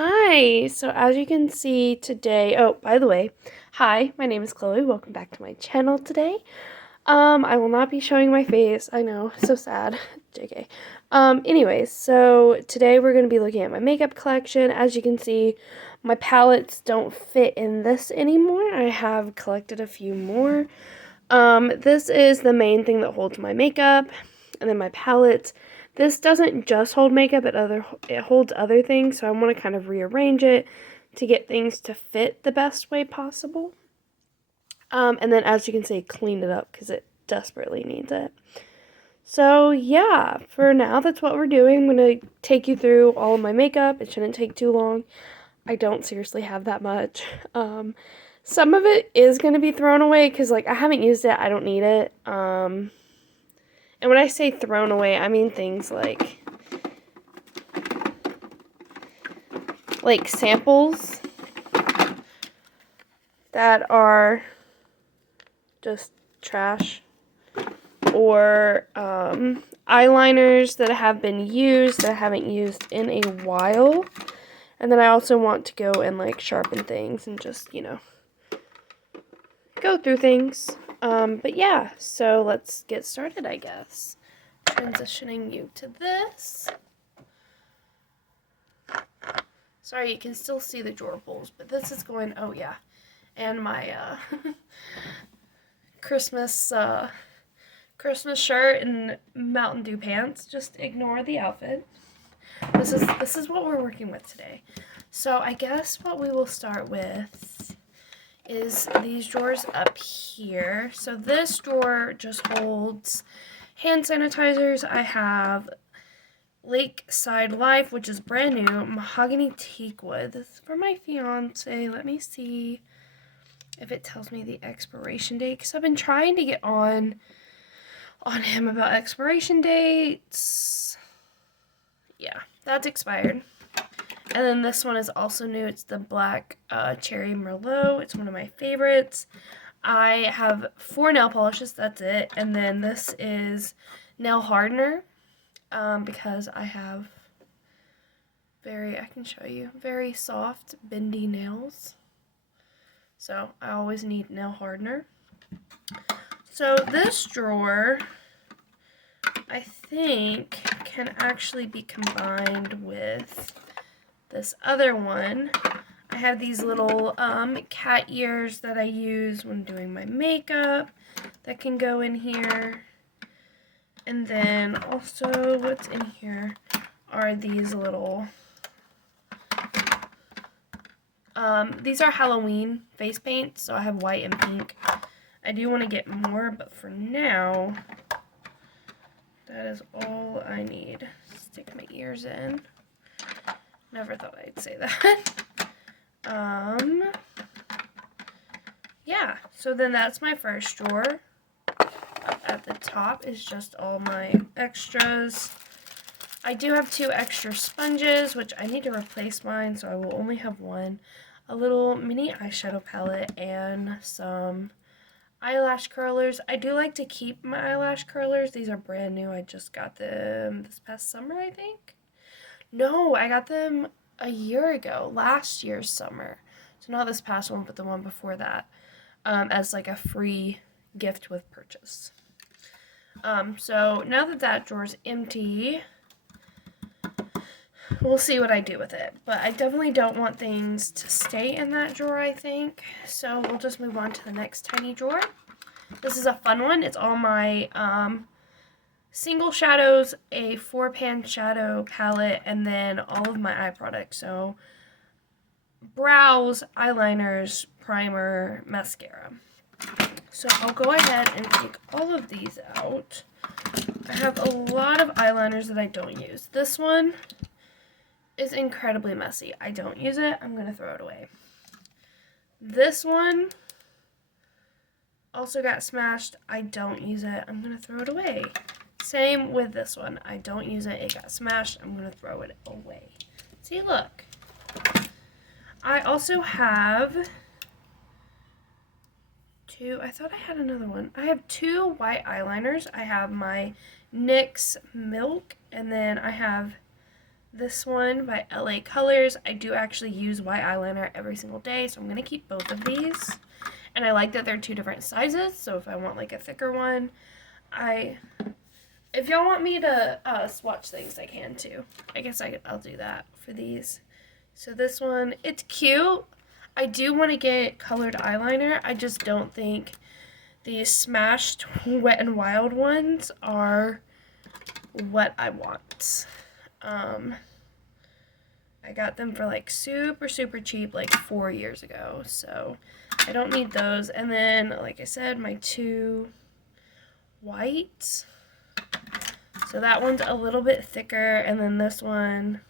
Hi, so as you can see today, oh, by the way, hi, my name is Chloe. Welcome back to my channel today. I will not be showing my face. I know, so sad. JK. Anyways, so today we're going to be looking at my makeup collection. As you can see, my palettes don't fit in this anymore. I have collected a few more. This is the main thing that holds my makeup, and then my palette. This doesn't just hold makeup, it holds other things, so I want to kind of rearrange it to get things to fit the best way possible. And then, as you can see, clean it up because it desperately needs it. So yeah, for now, that's what we're doing. I'm going to take you through all of my makeup. It shouldn't take too long. I don't seriously have that much. Some of it is going to be thrown away because, like, I haven't used it. I don't need it. And when I say thrown away, I mean things like samples that are just trash, or eyeliners that have been used that I haven't used in a while. And then I also want to go and like sharpen things and just, go through things. But yeah, so let's get started, I guess. Transitioning you to this. Sorry, you can still see the drawer pulls, but this is going, oh yeah. And my Christmas shirt and Mountain Dew pants. Just ignore the outfit. This is what we're working with today. So I guess what we will start with is these drawers up here. So this drawer just holds hand sanitizers. I have Lakeside Life, which is brand new, mahogany teak wood. This is for my fiance. Let me see if it tells me the expiration date, because I've been trying to get on him about expiration dates. Yeah, that's expired. And then this one is also new. It's the black cherry merlot. It's one of my favorites. I have 4 nail polishes, that's it. And then this is nail hardener, because I have I can show you, very soft, bendy nails. So I always need nail hardener. So this drawer, I think, can actually be combined with this other one. I have these little cat ears that I use when doing my makeup that can go in here. And then also what's in here are these little, these are Halloween face paints, so I have white and pink. I do want to get more, but for now, that is all I need. Stick my ears in. Never thought I'd say that. Yeah, so then that's my first drawer. Up at the top is just all my extras. I do have 2 extra sponges, which I need to replace mine, so I will only have one. A little mini eyeshadow palette and some eyelash curlers. I do like to keep my eyelash curlers. These are brand new. I just got them this past summer, I think. No, I got them a year ago, last year's summer. So not this past one, but the one before that, as like a free gift with purchase. So now that that drawer's empty, we'll see what I do with it. But I definitely don't want things to stay in that drawer, I think. So we'll just move on to the next tiny drawer. This is a fun one. It's all my single shadows, a 4-pan shadow palette, and then all of my eye products. So brows, eyeliners, primer, mascara. So I'll go ahead and take all of these out. I have a lot of eyeliners that I don't use. This one is incredibly messy. I don't use it. I'm going to throw it away. This one also got smashed. I don't use it. I'm going to throw it away. Same with this one. I don't use it. It got smashed. I'm going to throw it away. See, look. I also have 2. I thought I had another one. I have 2 white eyeliners. I have my NYX Milk, and then I have this one by LA Colors. I do actually use white eyeliner every single day, so I'm going to keep both of these. And I like that they're 2 different sizes, so if I want like a thicker one, if y'all want me to swatch things, I can too. I guess I'll do that for these. So this one, it's cute. I do want to get colored eyeliner. I just don't think these smashed Wet n Wild ones are what I want. I got them for like super cheap like 4 years ago, so I don't need those. And then, like I said, my 2 whites. So that one's a little bit thicker, and then this one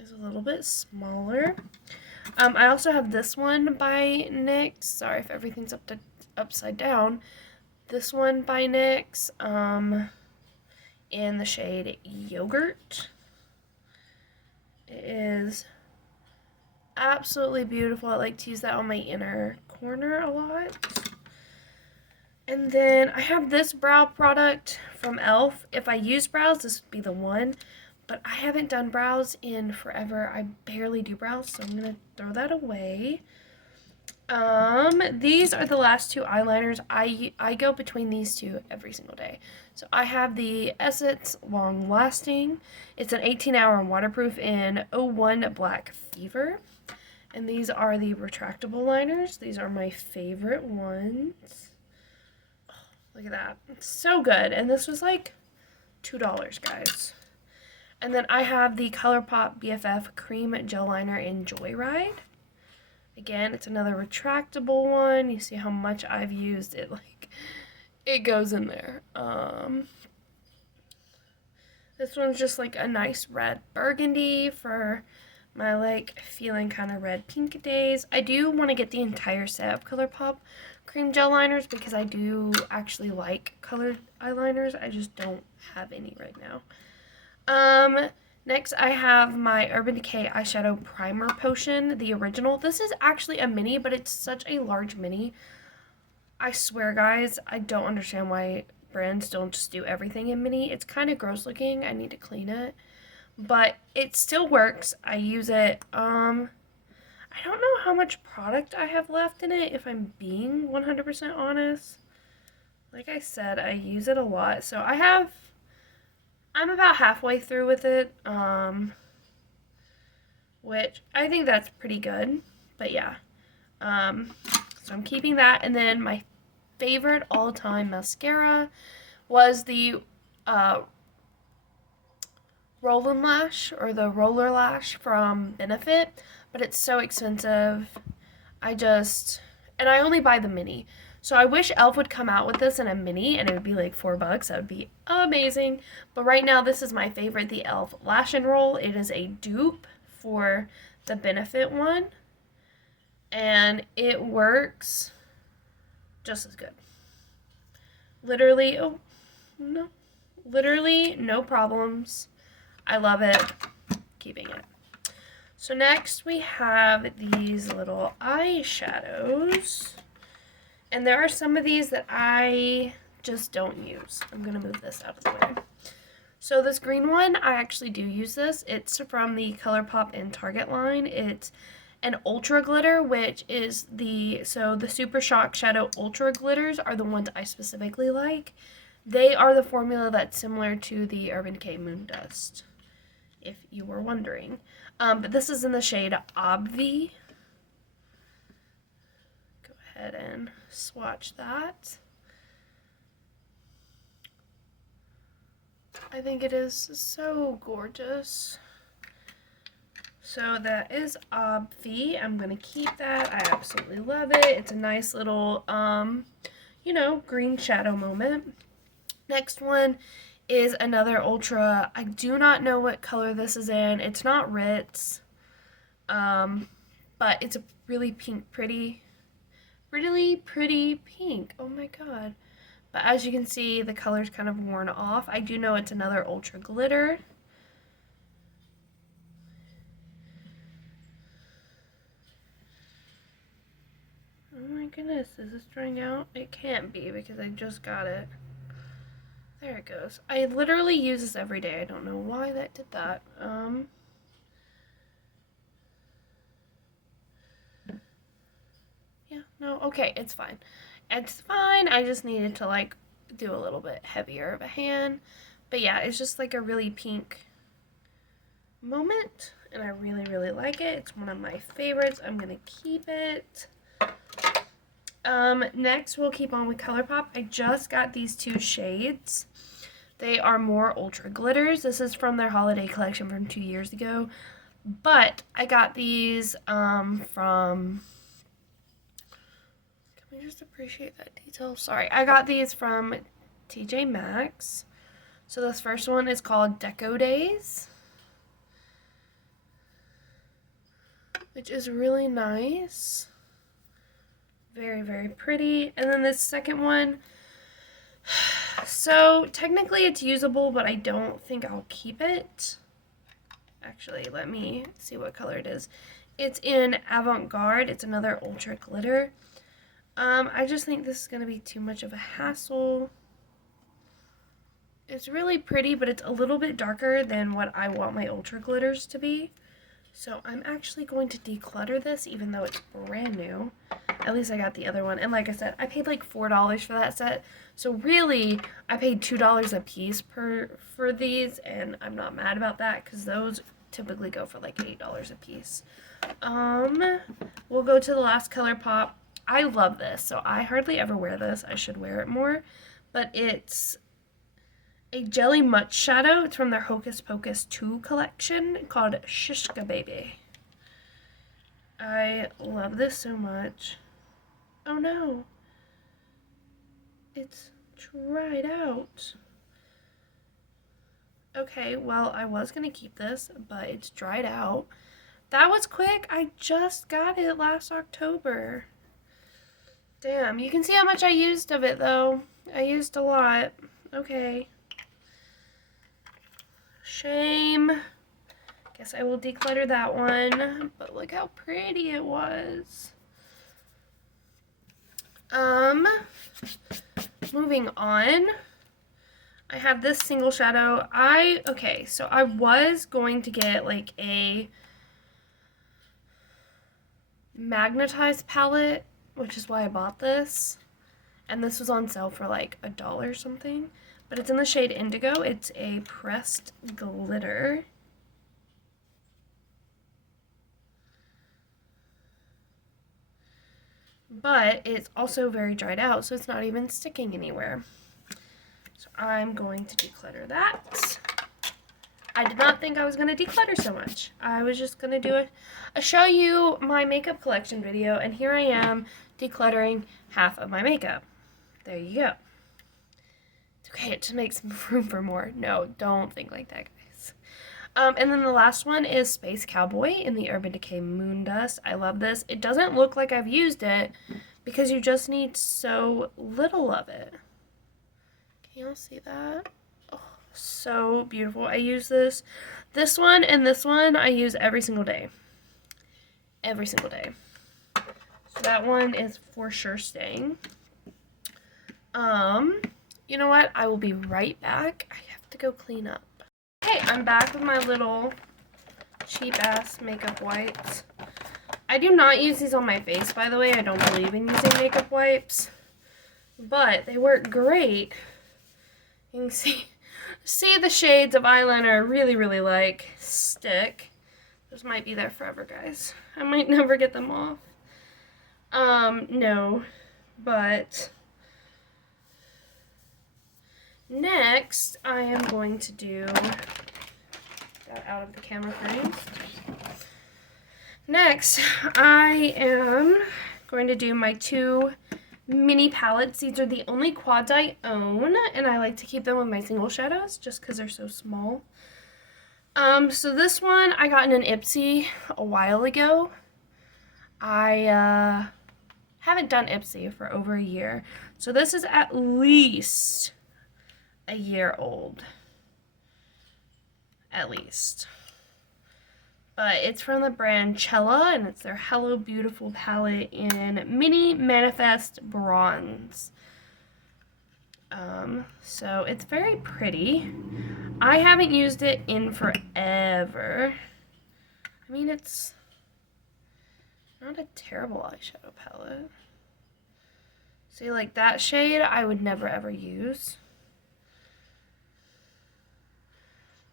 is a little bit smaller. I also have this one by NYX. Sorry if everything's upside down. This one by NYX, in the shade Yogurt. It is absolutely beautiful. I like to use that on my inner corner a lot. And then I have this brow product from e.l.f. If I use brows, this would be the one. But I haven't done brows in forever. I barely do brows, so I'm going to throw that away. These are the last 2 eyeliners. I go between these 2 every single day. So I have the Essence Long Lasting. It's an 18-hour waterproof in 01 Black Fever. And these are the retractable liners. These are my favorite ones. Oh, look at that. It's so good. And this was like $2, guys. And then I have the ColourPop BFF Cream Gel Liner in Joyride. Again, it's another retractable one. You see how much I've used it. Like, it goes in there. This one's just like a nice red burgundy for my like feeling kind of red pink days. I do want to get the entire set of ColourPop cream gel liners because I do actually like colored eyeliners. I just don't have any right now. Next I have my Urban Decay Eyeshadow Primer Potion, the original. This is actually a mini, but it's such a large mini. I swear, guys, I don't understand why brands don't just do everything in mini. It's kind of gross looking. I need to clean it. But it still works. I use it. I don't know how much product I have left in it, if I'm being 100% honest. Like I said, I use it a lot. So I'm about halfway through with it, which I think that's pretty good, but yeah. So I'm keeping that, and then my favorite all-time mascara was the Roll-On Lash, or the Roller Lash from Benefit, but it's so expensive. And I only buy the mini. So I wish e.l.f. would come out with this in a mini, and it would be like $4. That would be amazing. But right now, this is my favorite, the e.l.f. Lash and Roll. It is a dupe for the Benefit one, and it works just as good. Literally, literally no problems. I love it. Keeping it. So next we have these little eyeshadows. And there are some of these that I just don't use. I'm going to move this out of the way. So this green one, I actually do use this. It's from the ColourPop and Target line. It's an Ultra Glitter, which is the Super Shock Shadow Ultra Glitters are the ones I specifically like. They are the formula that's similar to the Urban Decay Moon Dust, if you were wondering. But this is in the shade Obvi. Go ahead and swatch that. I think it is so gorgeous. So that is Obvi. I'm going to keep that. I absolutely love it. It's a nice little, green shadow moment. Next one is another Ultra. I do not know what color this is in. It's not Ritz, but it's a really really pretty pink. Oh my god. But as you can see, the color's kind of worn off. I do know it's another Ultra Glitter. Oh my goodness, is this drying out? It can't be because I just got it. There it goes. I literally use this every day. I don't know why that did that. Yeah, no, okay, it's fine. It's fine. I just needed to like do a little bit heavier of a hand. But yeah, it's just like a really pink moment, and I really, really like it. It's one of my favorites. I'm gonna keep it. Next we'll keep on with ColourPop. I just got these two shades. They are more ultra glitters. This is from their holiday collection from 2 years ago. But I got these from, can we just appreciate that detail? Sorry, I got these from TJ Maxx. So this first one is called Deco Days, which is really nice. Very, very pretty. And then this second one, so technically it's usable, but I don't think I'll keep it. Actually, let me see what color it is. It's in Avant-Garde. It's another ultra glitter. I just think this is going to be too much of a hassle. It's really pretty, but it's a little bit darker than what I want my ultra glitters to be. So I'm actually going to declutter this, even though it's brand new. At least I got the other one. And like I said, I paid like $4 for that set. So really, I paid $2 a piece for these, and I'm not mad about that because those typically go for like $8 a piece. We'll go to the last ColourPop. I love this, so I hardly ever wear this. I should wear it more. But it's a Jelly Much Shadow. It's from their Hocus Pocus 2 collection called Shishka Baby. I love this so much. Oh no. It's dried out. Okay, well, I was going to keep this, but it's dried out. That was quick. I just got it last October. Damn, you can see how much I used of it, though. I used a lot. Okay. Shame. Guess I will declutter that one. But look how pretty it was. Moving on. I have this single shadow. Okay, so I was going to get like a magnetized palette, which is why I bought this. And this was on sale for like $1 or something. But it's in the shade Indigo. It's a pressed glitter. But it's also very dried out, so it's not even sticking anywhere. So I'm going to declutter that. I did not think I was going to declutter so much. I was just going to do a show you my makeup collection video, and here I am decluttering half of my makeup. There you go. It's okay, it just makes room for more. No, don't think like that, guys. And then the last one is Space Cowboy in the Urban Decay Moon Dust. I love this. It doesn't look like I've used it because you just need so little of it. Can y'all see that? Oh, so beautiful. I use this one and this one I use every single day. Every single day. So that one is for sure staying. You know what? I will be right back. I have to go clean up. Okay, I'm back with my little cheap-ass makeup wipes. I do not use these on my face, by the way. I don't believe in using makeup wipes. But they work great. You can see the shades of eyeliner I really, really like stick. Those might be there forever, guys. I might never get them off. No. But next, I am going to do that out of the camera frame. Next, I am going to do my two mini palettes. These are the only quads I own, and I like to keep them with my single shadows just because they're so small. So this one I got in an Ipsy a while ago. I haven't done Ipsy for over a year, so this is at least a year old. At least. But it's from the brand Cella, and it's their Hello Beautiful palette in Mini Manifest Bronze. So it's very pretty. I haven't used it in forever. I mean, it's not a terrible eyeshadow palette. See, like that shade I would never ever use.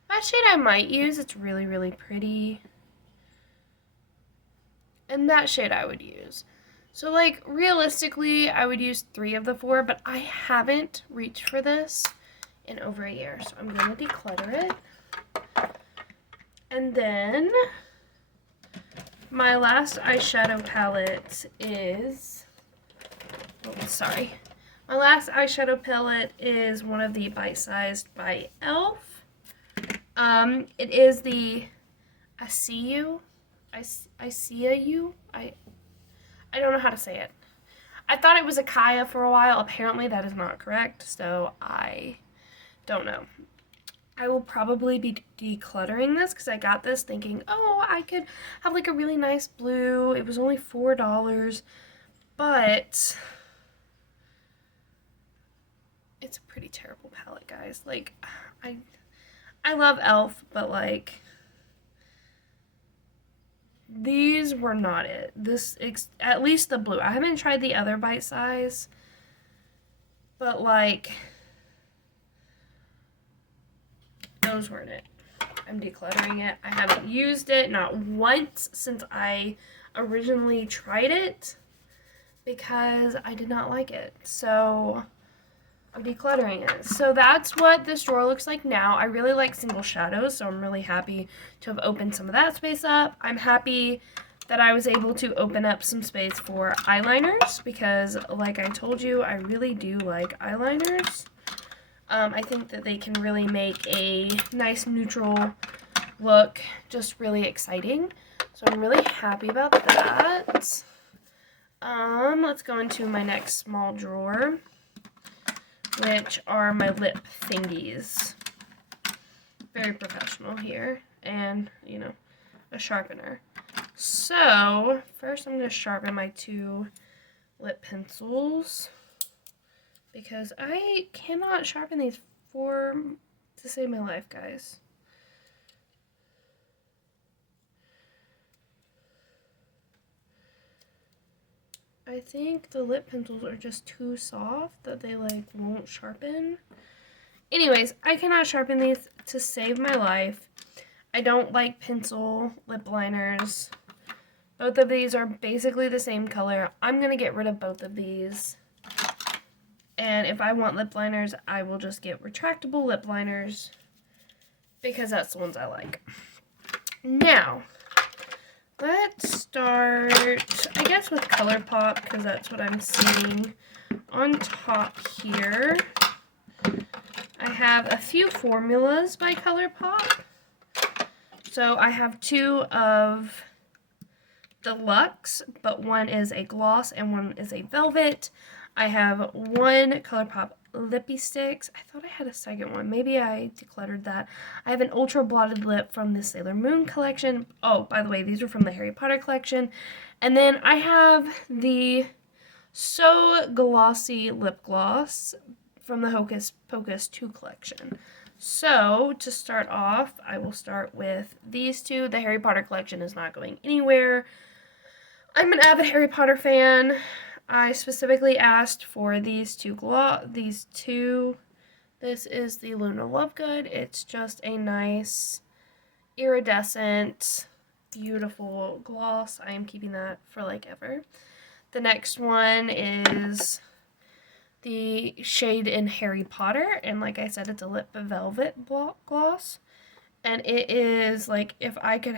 That shade I might use. It's really, really pretty. And that shade I would use. So, like, realistically, I would use 3 of the 4, but I haven't reached for this in over a year. So I'm going to declutter it. And then my last eyeshadow palette is, oh, sorry. My last eyeshadow palette is one of the Bite Sized by e.l.f. It is the I See You. I don't know how to say it. I thought it was a Kaya for a while. Apparently that is not correct, so I don't know. I will probably be decluttering this because I got this thinking, oh, I could have like a really nice blue. It was only $4, but it's a pretty terrible palette, guys. Like, I love e.l.f., but like, these were not it. At least the blue. I haven't tried the other Bite Size, but like, those weren't it. I'm decluttering it. I haven't used it, not once, since I originally tried it, because I did not like it. So I'm decluttering it. So that's what this drawer looks like now. I really like single shadows, so I'm really happy to have opened some of that space up. I'm happy that I was able to open up some space for eyeliners, because like I told you, I really do like eyeliners. I think that they can really make a nice neutral look just really exciting. So I'm really happy about that. Let's go into my next small drawer, which are my lip thingies. Very professional here. And, you know, a sharpener. So, first I'm going to sharpen my 2 lip pencils, because I cannot sharpen these to save my life, guys. I think the lip pencils are just too soft that they like won't sharpen. Anyways, I cannot sharpen these to save my life. I don't like pencil lip liners. Both of these are basically the same color. I'm going to get rid of both of these. And if I want lip liners, I will just get retractable lip liners, because that's the ones I like. Now, let's start, I guess, with ColourPop, because that's what I'm seeing on top here. I have a few formulas by ColourPop. So I have 2 of Deluxe, but one is a gloss and one is a velvet. I have 1 ColourPop Lippy Sticks. I thought I had a second one. Maybe I decluttered that. I have an Ultra Blotted Lip from the Sailor Moon collection. Oh, by the way, these are from the Harry Potter collection. And then I have the So Glossy Lip Gloss from the Hocus Pocus 2 collection. So, to start off, I will start with these 2. The Harry Potter collection is not going anywhere. I'm an avid Harry Potter fan. I specifically asked for these 2 This is the Luna Lovegood. It's just a nice, iridescent, beautiful gloss. I am keeping that for like ever. The next one is the shade in Harry Potter, and like I said, it's a lip velvet gloss. And it is like, if I could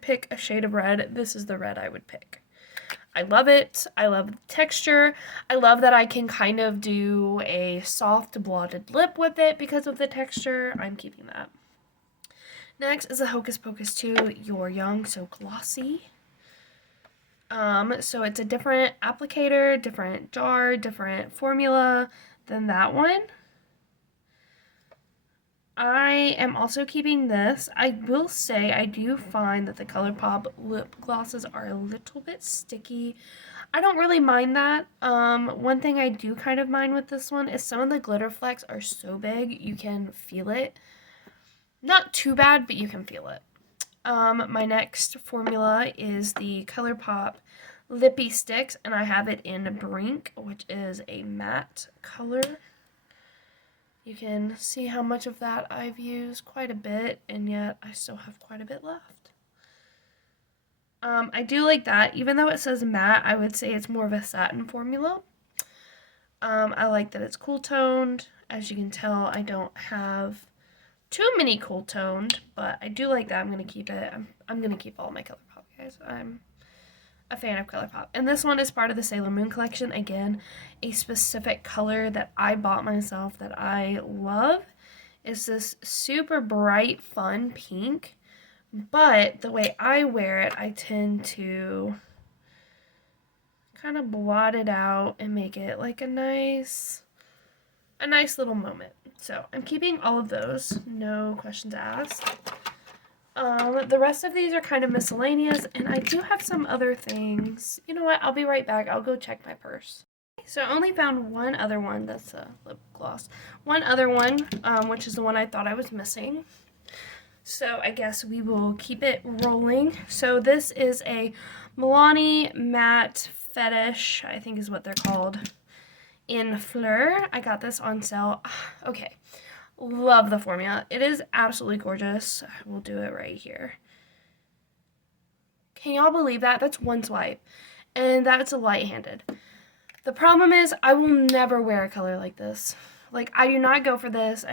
pick a shade of red, this is the red I would pick. I love it. I love the texture. I love that I can kind of do a soft blotted lip with it because of the texture. I'm keeping that. Next is the Hocus Pocus 2 You're Young, So Glossy. So it's a different applicator, different jar, different formula than that one. I am also keeping this. I will say I do find that the ColourPop lip glosses are a little bit sticky. I don't really mind that. One thing I do kind of mind with this one is some of the glitter flecks are so big you can feel it. Not too bad, but you can feel it. My next formula is the ColourPop Lippy Sticks, and I have it in Brink, which is a matte color. You can see how much of that I've used, quite a bit, and yet I still have quite a bit left. I do like that. Even though it says matte, I would say it's more of a satin formula. I like that it's cool toned. As you can tell, I don't have too many cool toned, but I do like that. I'm going to keep it. I'm going to keep all my ColourPop, guys. I'm a fan of ColourPop. And this one is part of the Sailor Moon collection. Again, a specific color that I bought myself that I love is this super bright, fun pink. But the way I wear it, I tend to kind of blot it out and make it like a nice little moment. So I'm keeping all of those, no questions asked. The rest of these are kind of miscellaneous, and I do have some other things. You know what? I'll be right back. I'll go check my purse. So I only found one other one that's a lip gloss. One other one, which is the one I thought I was missing. So I guess we will keep it rolling. So this is a Milani Matte Fetish, I think is what they're called, in Fleur. I got this on sale. Okay. Love the formula. It is absolutely gorgeous. We'll do it right here. Can y'all believe that? That's one swipe. And that's a light-handed. The problem is I will never wear a color like this. Like, I do not go for this.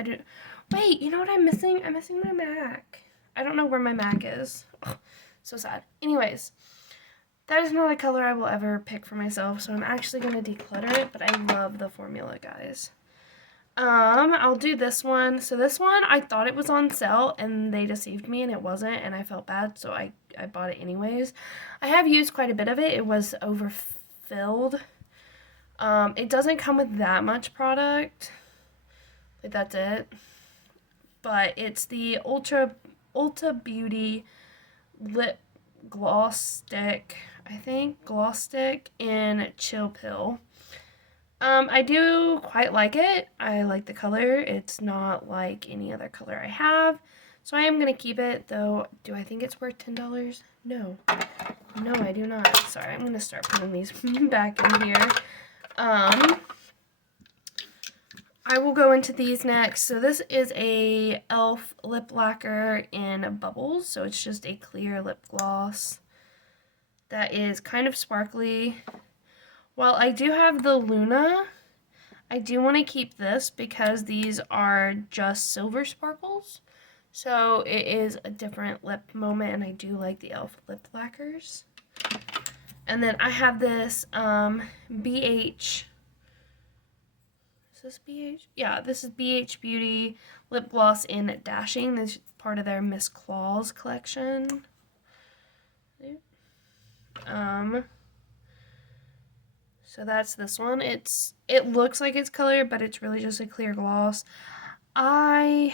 Wait, you know what I'm missing? I'm missing my MAC. I don't know where my MAC is. Ugh, so sad. Anyways, that is not a color I will ever pick for myself, so I'm actually going to declutter it, but I love the formula, guys. I'll do this one. So this one, I thought it was on sale, and they deceived me, and it wasn't, and I felt bad, so I bought it anyways. I have used quite a bit of it. It was overfilled. It doesn't come with that much product, but that's it. But it's the Ulta Beauty Lip Gloss Stick, I think, Gloss Stick in Chill Pill. I do quite like it. I like the color. It's not like any other color I have. So I am going to keep it, though. Do I think it's worth $10? No. No, I do not. Sorry, I'm going to start putting these back in here. I will go into these next. So this is a e.l.f. lip lacquer in Bubbles. So it's just a clear lip gloss that is kind of sparkly. While I do have the Luna, I do want to keep this because these are just silver sparkles. So it is a different lip moment, and I do like the e.l.f. lip lacquers. And then I have this BH. Is this BH? Yeah, this is BH Beauty lip gloss in Dashing. This is part of their Miss Claus collection. So that's this one. It looks like it's colored, but it's really just a clear gloss. I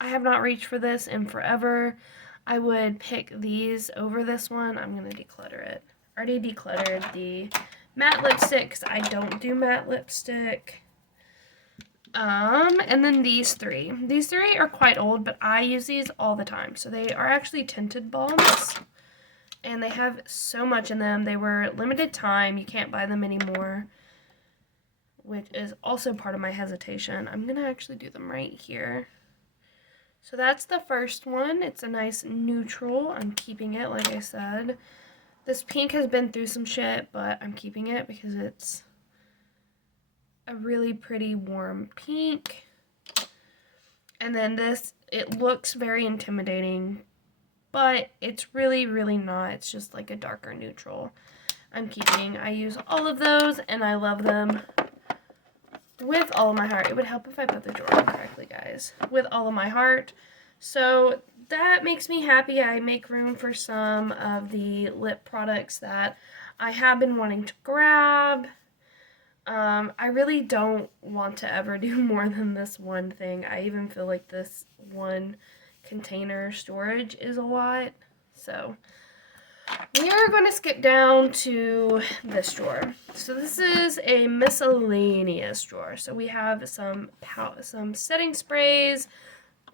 have not reached for this in forever. I would pick these over this one. I'm going to declutter it. Already decluttered the matte lipsticks. I don't do matte lipstick. And then these three. These three are quite old, but I use these all the time. So they are actually tinted balms. And they have so much in them. They were limited time. You can't buy them anymore, which is also part of my hesitation. I'm going to actually do them right here. So that's the first one. It's a nice neutral. I'm keeping it, like I said. This pink has been through some shit, but I'm keeping it because it's a really pretty warm pink. And then this, it looks very intimidating, but it's really, really not. It's just like a darker neutral. I'm keeping. I use all of those, and I love them with all of my heart. It would help if I put the drawer in correctly, guys. With all of my heart. So that makes me happy. I make room for some of the lip products that I have been wanting to grab. I really don't want to ever do more than this one thing. I even feel like this one container storage is a lot. So we are going to skip down to this drawer. So this is a miscellaneous drawer. So we have some setting sprays,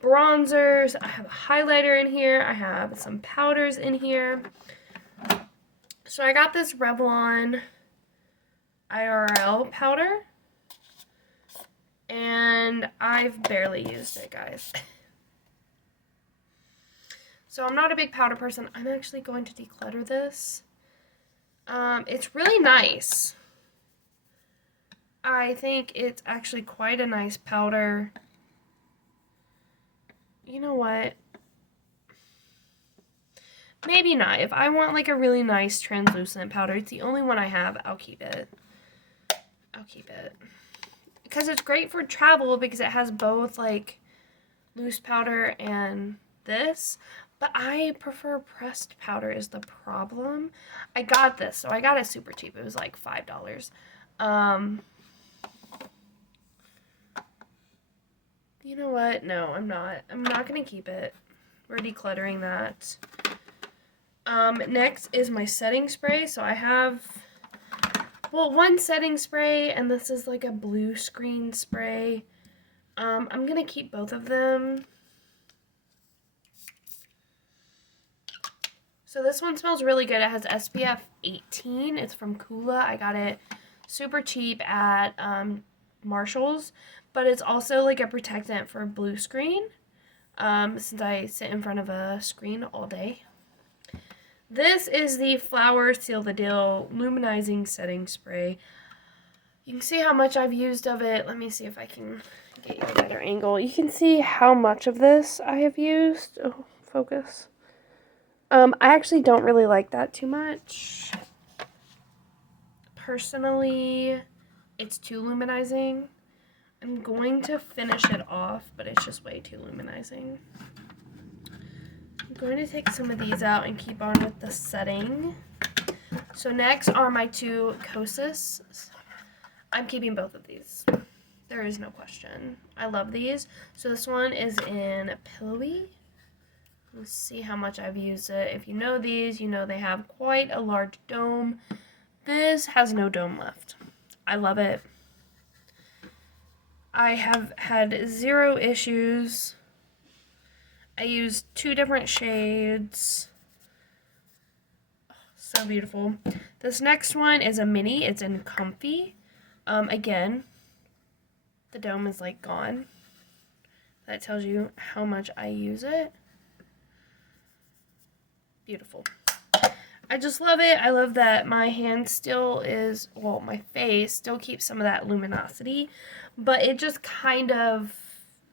bronzers. I have a highlighter in here. I have some powders in here. So I got this Revlon IRL powder, and I've barely used it, guys. So I'm not a big powder person. I'm actually going to declutter this. It's really nice. I think it's actually quite a nice powder. You know what? Maybe not. If I want like a really nice translucent powder, it's the only one I have, I'll keep it. I'll keep it. Because it's great for travel because it has both like loose powder and this. But I prefer pressed powder is the problem. I got this, so I got it super cheap. It was like $5. You know what? No, I'm not. I'm not going to keep it. We're decluttering that. Next is my setting spray. So I have, well, one setting spray, and this is like a blue screen spray. I'm going to keep both of them. So this one smells really good. It has SPF 18. It's from Kula. I got it super cheap at Marshall's. But it's also like a protectant for blue screen, since I sit in front of a screen all day. This is the Flower Seal the Deal Luminizing Setting Spray. You can see how much I've used of it. Let me see if I can get you a better angle. You can see how much of this I have used. Oh, focus. I actually don't really like that too much. Personally, it's too luminizing. I'm going to finish it off, but it's just way too luminizing. I'm going to take some of these out and keep on with the setting. So next are my two Kosas. I'm keeping both of these. There is no question. I love these. So this one is in Pillowy. Let's see how much I've used it. If you know these, you know they have quite a large dome. This has no dome left. I love it. I have had 0 issues. I used 2 different shades. Oh, so beautiful. This next one is a mini. It's in Comfy. Again, the dome is like gone. That tells you how much I use it. Beautiful. I just love it. I love that my hand still is, well, my face still keeps some of that luminosity, but it just kind of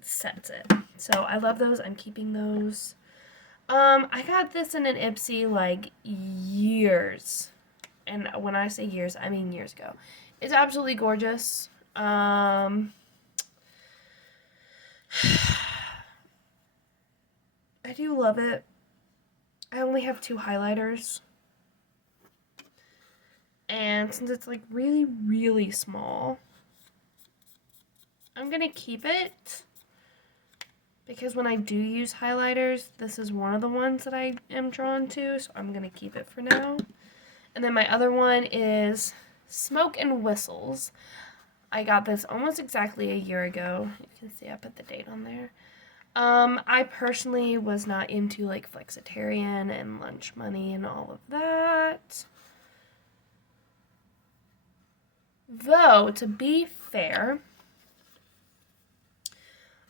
sets it. So I love those. I'm keeping those. I got this in an Ipsy like years. And when I say years, I mean years ago. It's absolutely gorgeous. I do love it. I only have 2 highlighters. And since it's like really, really small, I'm going to keep it. Because when I do use highlighters, this is one of the ones that I am drawn to. So I'm going to keep it for now. And then my other one is Smoke and Whistles. I got this almost exactly a year ago. You can see I put the date on there. I personally was not into like flexitarian and lunch money and all of that. Though, to be fair,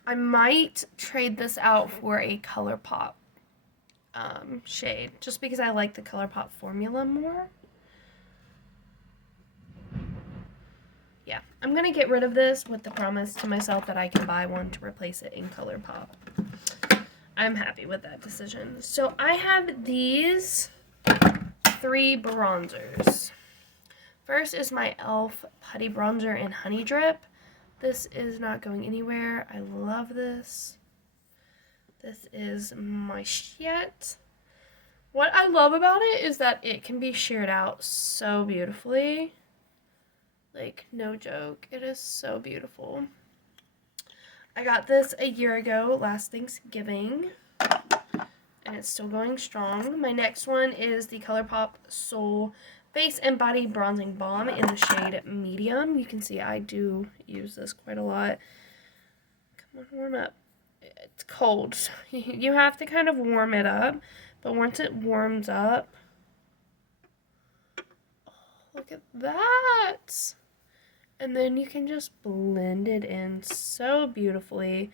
I might trade this out for a ColourPop shade, just because I like the ColourPop formula more. Yeah, I'm going to get rid of this with the promise to myself that I can buy one to replace it in ColourPop. I'm happy with that decision. So I have these 3 bronzers. First is my e.l.f. Putty Bronzer in Honey Drip. This is not going anywhere. I love this. This is my shit. What I love about it is that it can be sheared out so beautifully. Like, no joke. It is so beautiful. I got this a year ago, last Thanksgiving, and it's still going strong. My next one is the ColourPop Soul Face and Body Bronzing Balm in the shade Medium. You can see I do use this quite a lot. Come on, warm up. It's cold, so you have to kind of warm it up, but once it warms up, oh, look at that! And then you can just blend it in so beautifully.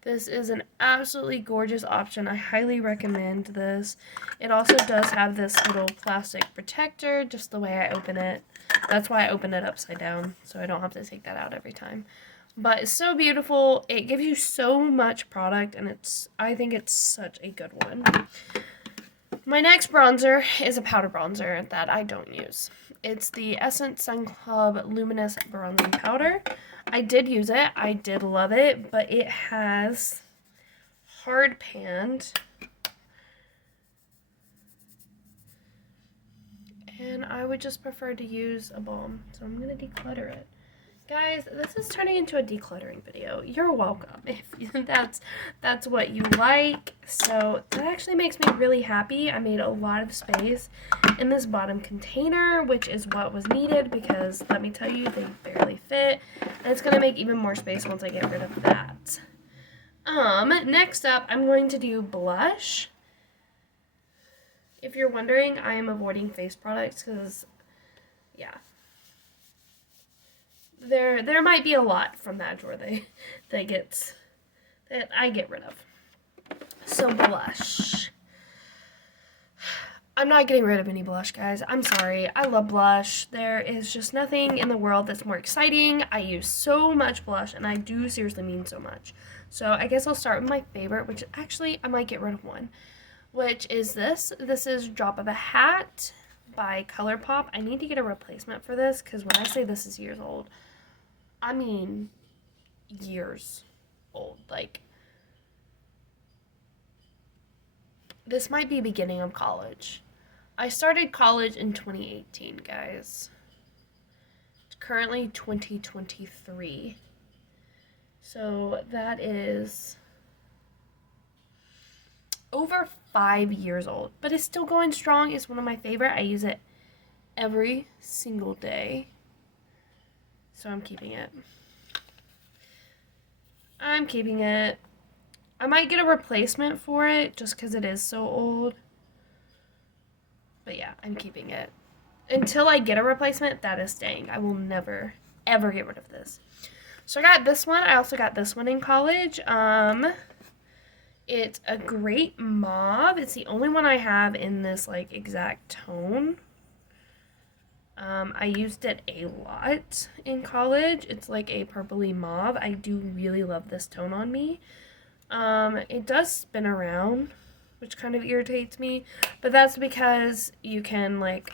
This is an absolutely gorgeous option. I highly recommend this. It also does have this little plastic protector, just the way I open it. That's why I open it upside down, so I don't have to take that out every time. But it's so beautiful. It gives you so much product, and I think it's such a good one. My next bronzer is a powder bronzer that I don't use. It's the Essence Sun Club Luminous Bronzing Powder. I did use it. I did love it, but it has hard panned. And I would just prefer to use a balm, so I'm going to declutter it. Guys, this is turning into a decluttering video. You're welcome if that's what you like. So that actually makes me really happy. I made a lot of space in this bottom container, which is what was needed because let me tell you, they barely fit. And it's gonna make even more space once I get rid of that. Next up, I'm going to do blush. If you're wondering, I am avoiding face products because, yeah. There might be a lot from that drawer that I get rid of. So blush. I'm not getting rid of any blush, guys. I'm sorry. I love blush. There is just nothing in the world that's more exciting. I use so much blush, and I do seriously mean so much. So I guess I'll start with my favorite, which actually I might get rid of one, which is this. This is Drop of a Hat by ColourPop. I need to get a replacement for this because when I say this is years old, I mean years old. Like, this might be beginning of college. I started college in 2018, guys. It's currently 2023. So that is over 5 years old, but it's still going strong. It's one of my favorite. I use it every single day. So I'm keeping it. I'm keeping it. I might get a replacement for it just because it is so old. But yeah, I'm keeping it. Until I get a replacement, that is staying. I will never, ever get rid of this. So I got this one. I also got this one in college. It's a great mauve. It's the only one I have in this like exact tone. I used it a lot in college. It's like a purpley mauve. I do really love this tone on me. It does spin around, which kind of irritates me, but that's because you can like,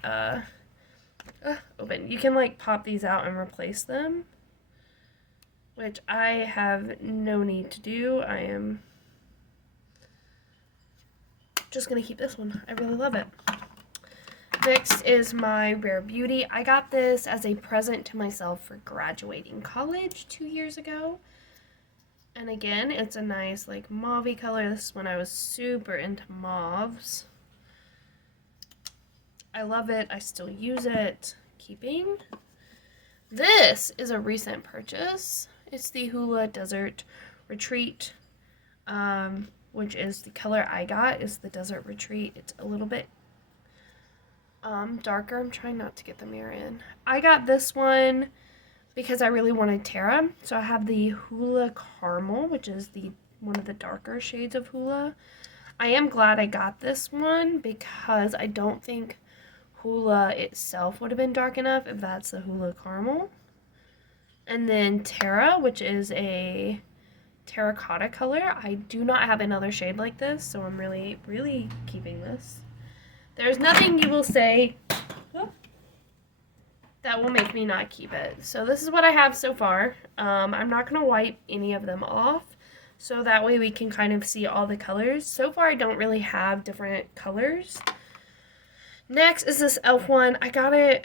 you can like pop these out and replace them, which I have no need to do. I am just gonna keep this one. I really love it. Next is my Rare Beauty. I got this as a present to myself for graduating college 2 years ago. And again, it's a nice like mauve-y color. This is when I was super into mauves. I love it. I still use it. Keeping. This is a recent purchase. It's the Hoola Desert Retreat, which is the color I got is the Desert Retreat. It's a little bit darker. I'm trying not to get the mirror in. I got this one because I really wanted Terra. So I have the Hoola Caramel, which is one of the darker shades of Hoola. I am glad I got this one because I don't think Hoola itself would have been dark enough if that's the Hoola Caramel. And then Terra, which is a terracotta color. I do not have another shade like this, so I'm really, really keeping this. There's nothing you will say that will make me not keep it. So this is what I have so far. I'm not going to wipe any of them off, so that way we can kind of see all the colors. So far I don't really have different colors. Next is this e.l.f. one. I got it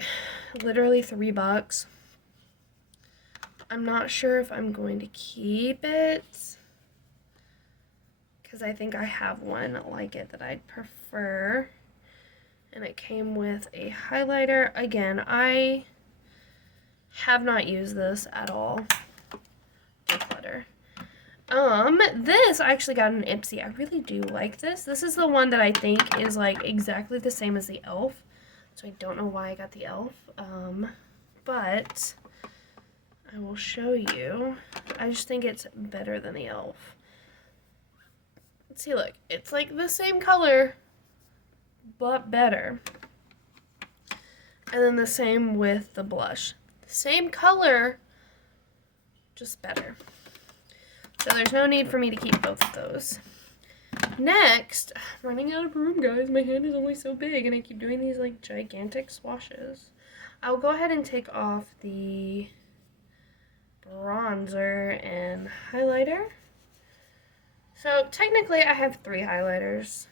literally $3. I'm not sure if I'm going to keep it because I think I have one like it that I'd prefer. And it came with a highlighter. Again, I have not used this at all. Declutter. This I actually got an Ipsy. I really do like this. This is the one that I think is like exactly the same as the e.l.f. So I don't know why I got the e.l.f. But I will show you. I just think it's better than the e.l.f. Let's see, look. It's like the same color, but better. And then the same with the blush. Same color, just better. So there's no need for me to keep both of those. Next, I'm running out of room, guys. My hand is only so big, and I keep doing these like gigantic swashes. I'll go ahead and take off the bronzer and highlighter. So technically I have 3 highlighters.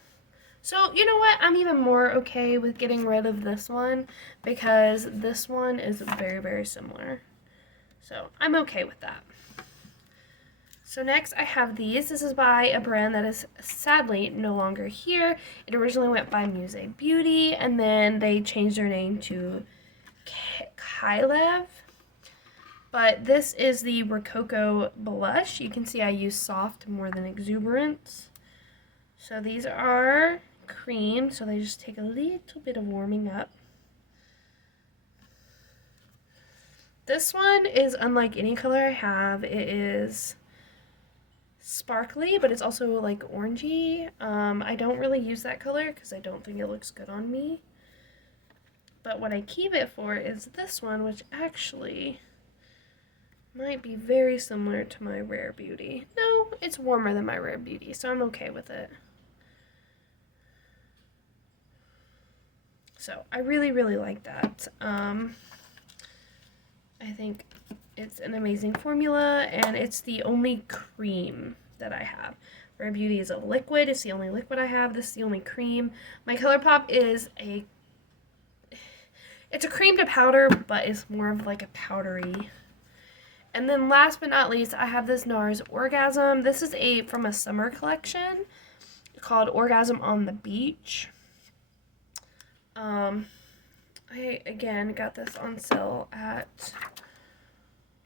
So you know what? I'm even more okay with getting rid of this one because this one is very, very similar. So I'm okay with that. So next I have these. This is by a brand that is sadly no longer here. It originally went by Muse Beauty and then they changed their name to Kylev. But this is the Rococo blush. You can see I use soft more than exuberance. So these are cream, so they just take a little bit of warming up. This one is unlike any color I have. It is sparkly, but it's also like orangey. I don't really use that color because I don't think it looks good on me. But what I keep it for is this one, which actually might be very similar to my Rare Beauty. No, it's warmer than my Rare Beauty, so I'm okay with it. So I really, really like that. I think it's an amazing formula, and it's the only cream that I have. Rare Beauty is a liquid. It's the only liquid I have. This is the only cream. My ColourPop is it's a cream to powder, but it's more of like a powdery. And then last but not least, I have this NARS Orgasm. This is from a summer collection called Orgasm on the Beach. I, again, got this on sale at,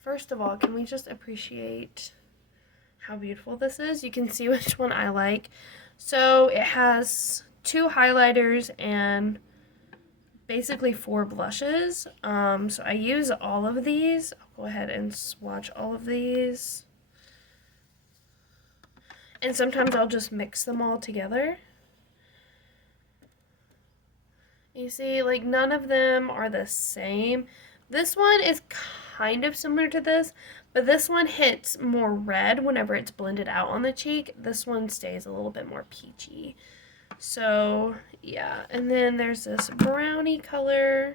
first of all, can we just appreciate how beautiful this is? You can see which one I like. So it has 2 highlighters and basically 4 blushes. So I use all of these. I'll go ahead and swatch all of these. And sometimes I'll just mix them all together. You see, like, none of them are the same. This one is kind of similar to this, but this one hits more red whenever it's blended out on the cheek. This one stays a little bit more peachy. So, yeah. And then there's this brownie color.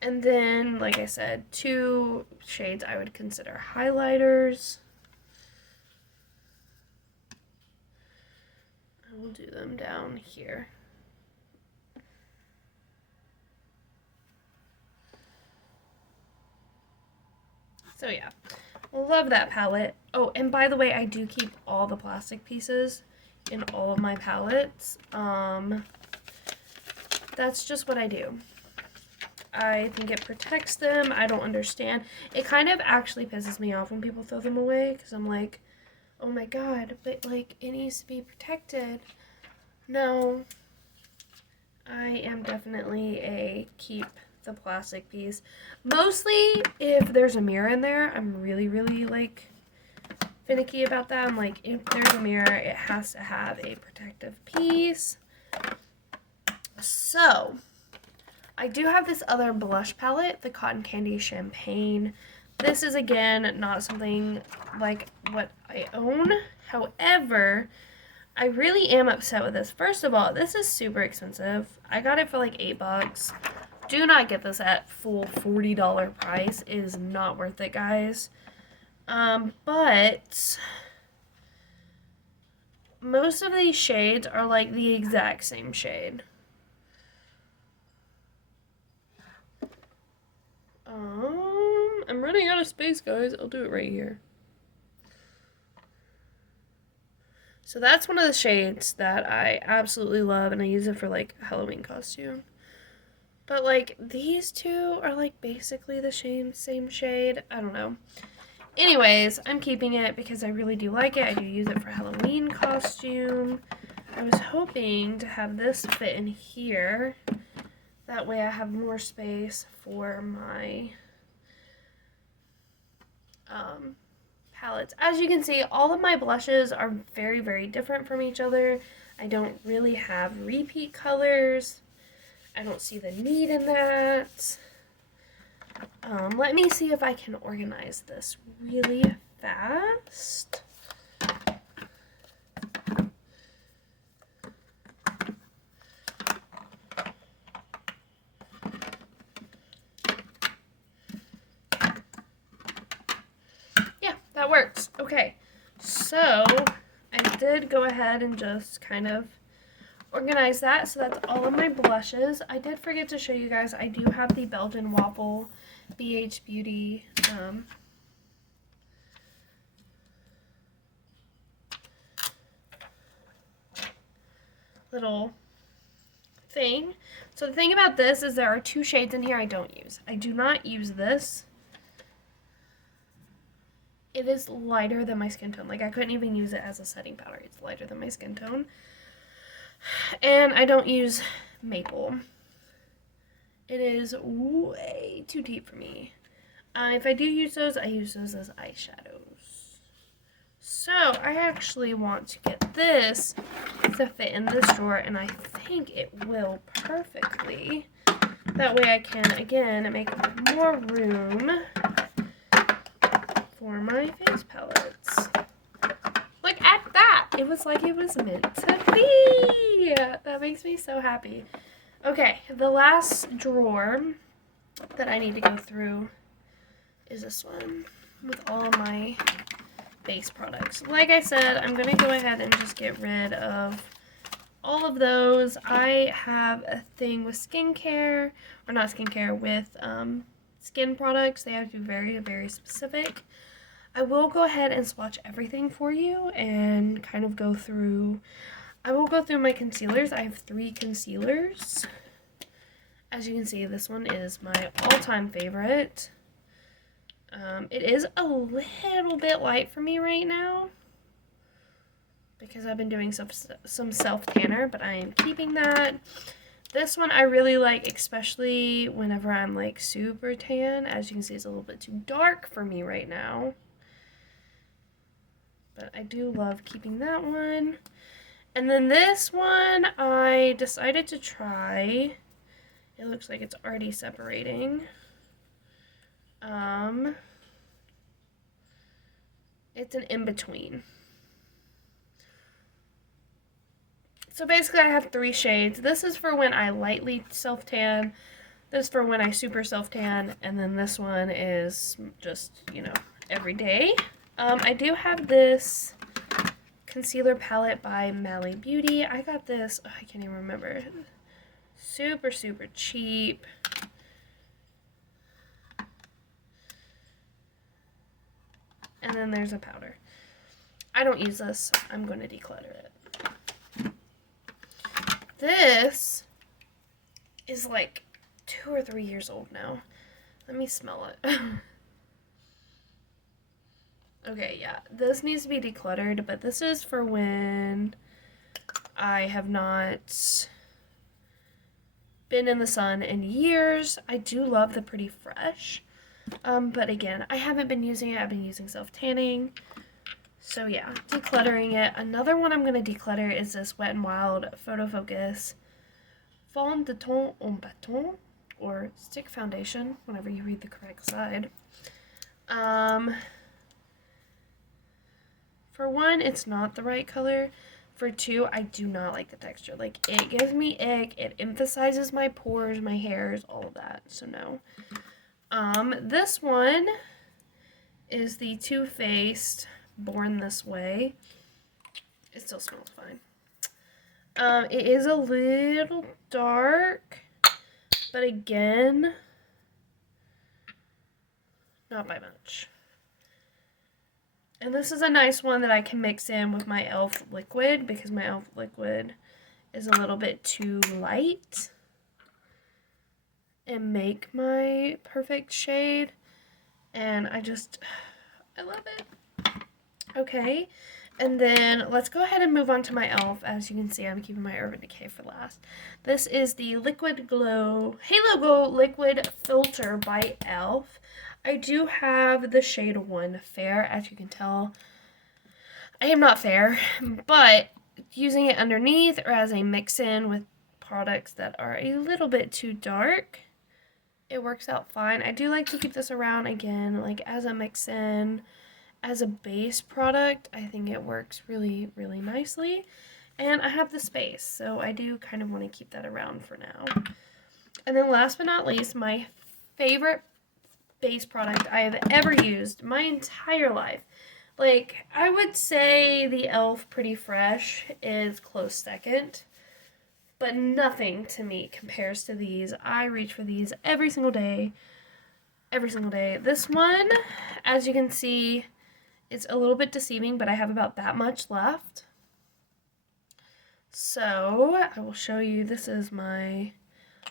And then, like I said, 2 shades I would consider highlighters. We'll do them down here. So yeah, love that palette. Oh, and by the way, I do keep all the plastic pieces in all of my palettes. That's just what I do. I think it protects them. I don't understand. It kind of actually pisses me off when people throw them away because I'm like, oh my god, but like it needs to be protected. No, I am definitely a keep the plastic piece. Mostly if there's a mirror in there, I'm really, really like finicky about that. I'm like, if there's a mirror, it has to have a protective piece. So, I do have this other blush palette, the Cotton Candy Champagne. This is, again, not something like what I own. However, I really am upset with this. First of all, this is super expensive. I got it for like $8. Do not get this at full $40 price. It is not worth it, guys. But most of these shades are like the exact same shade. I'm running out of space, guys. I'll do it right here. So that's one of the shades that I absolutely love, and I use it for like a Halloween costume. But like these two are like basically the same shade. I don't know. Anyways, I'm keeping it because I really do like it. I do use it for Halloween costume. I was hoping to have this fit in here. That way I have more space for my palettes. As you can see, all of my blushes are very, very different from each other. I don't really have repeat colors. I don't see the need in that. Let me see if I can organize this really fast. Yeah, that works. Okay, so I did go ahead and just kind of organize that. So that's all of my blushes. I did forget to show you guys, I do have the Belgian Waffle BH Beauty little thing. So the thing about this is there are two shades in here I don't use. I do not use this. It is lighter than my skin tone. Like I couldn't even use it as a setting powder. It's lighter than my skin tone. And I don't use maple. It is way too deep for me. If I do use those, I use those as eyeshadows. So I actually want to get this to fit in this drawer, and I think it will perfectly. That way I can, again, make more room for my face palettes. Look at that! It was like it was meant to be! That makes me so happy. Okay, the last drawer that I need to go through is this one with all of my base products. Like I said, I'm going to go ahead and just get rid of all of those. I have a thing with skincare, or not skincare, with skin products. They have to be very, very specific. I will go ahead and swatch everything for you and kind of go through. I will go through my concealers. I have 3 concealers. As you can see, this one is my all-time favorite. It is a little bit light for me right now because I've been doing some self-tanner, but I am keeping that. This one I really like, especially whenever I'm like super tan. As you can see, it's a little bit too dark for me right now. But I do love keeping that one. And then this one I decided to try. It looks like it's already separating. It's an in-between. So basically I have 3 shades. This is for when I lightly self-tan. This is for when I super self-tan. And then this one is just, you know, every day. I do have this concealer palette by Mally Beauty. I got this, I can't even remember. Super, super cheap. And then there's a powder. I don't use this. I'm going to declutter it. This is like 2 or 3 years old now. Let me smell it. Okay, yeah. This needs to be decluttered, but this is for when I have not been in the sun in years. I do love the Pretty Fresh. But again, I haven't been using it. I've been using self-tanning. So yeah, decluttering it. Another one I'm going to declutter is this Wet n Wild Photo Focus Fond de Teint en Bâton, or Stick Foundation, whenever you read the correct side. For one, it's not the right color. For 2, I do not like the texture. Like, it gives me ick. It emphasizes my pores, my hairs, all of that. So no. This one is the Too Faced Born This Way. It still smells fine. It is a little dark, but again, not by much. And this is a nice one that I can mix in with my e.l.f. liquid because my e.l.f. liquid is a little bit too light and make my perfect shade. And I love it. Okay, and then let's go ahead and move on to my e.l.f. As you can see, I'm keeping my Urban Decay for last. This is the Liquid Glow Halo Glow Liquid Filter by e.l.f. I do have the shade 1 Fair. As you can tell, I am not fair, but using it underneath or as a mix-in with products that are a little bit too dark, it works out fine. I do like to keep this around again, like as a mix-in, as a base product. I think it works really, really nicely. And I have the space, so I do kind of want to keep that around for now. And then last but not least, my favorite base product I have ever used my entire life. Like, I would say the e.l.f. Pretty Fresh is close second, but nothing to me compares to these. I reach for these every single day. Every single day. This one, as you can see, it's a little bit deceiving, but I have about that much left. So, I will show you. This is my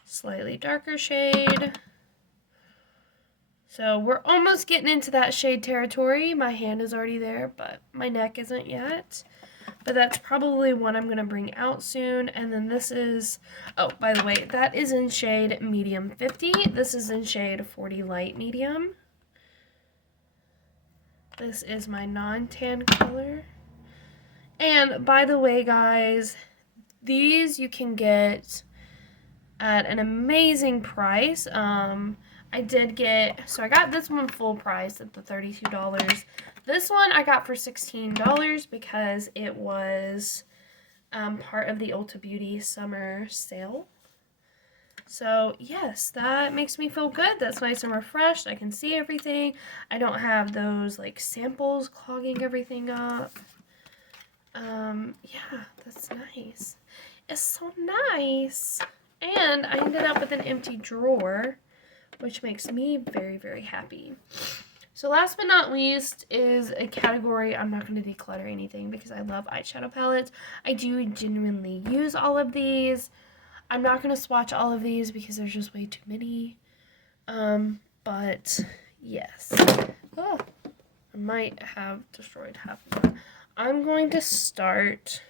slightly darker shade. So we're almost getting into that shade territory. My hand is already there, but my neck isn't yet. But that's probably one I'm going to bring out soon. And then this is, oh, by the way, that is in shade medium 50. This is in shade 40 light medium. This is my non-tan color. And by the way, guys, these you can get at an amazing price. I did get, so I got this one full price at the $32. This one I got for $16 because it was part of the Ulta Beauty summer sale. So yes, that makes me feel good. That's nice and refreshed. I can see everything. I don't have those like samples clogging everything up. Yeah, that's nice. It's so nice. And I ended up with an empty drawer, which makes me very, very happy. So last but not least is a category. I'm not going to declutter anything because I love eyeshadow palettes. I do genuinely use all of these. I'm not going to swatch all of these because there's just way too many. But yes. Oh, I might have destroyed half of them. I'm going to start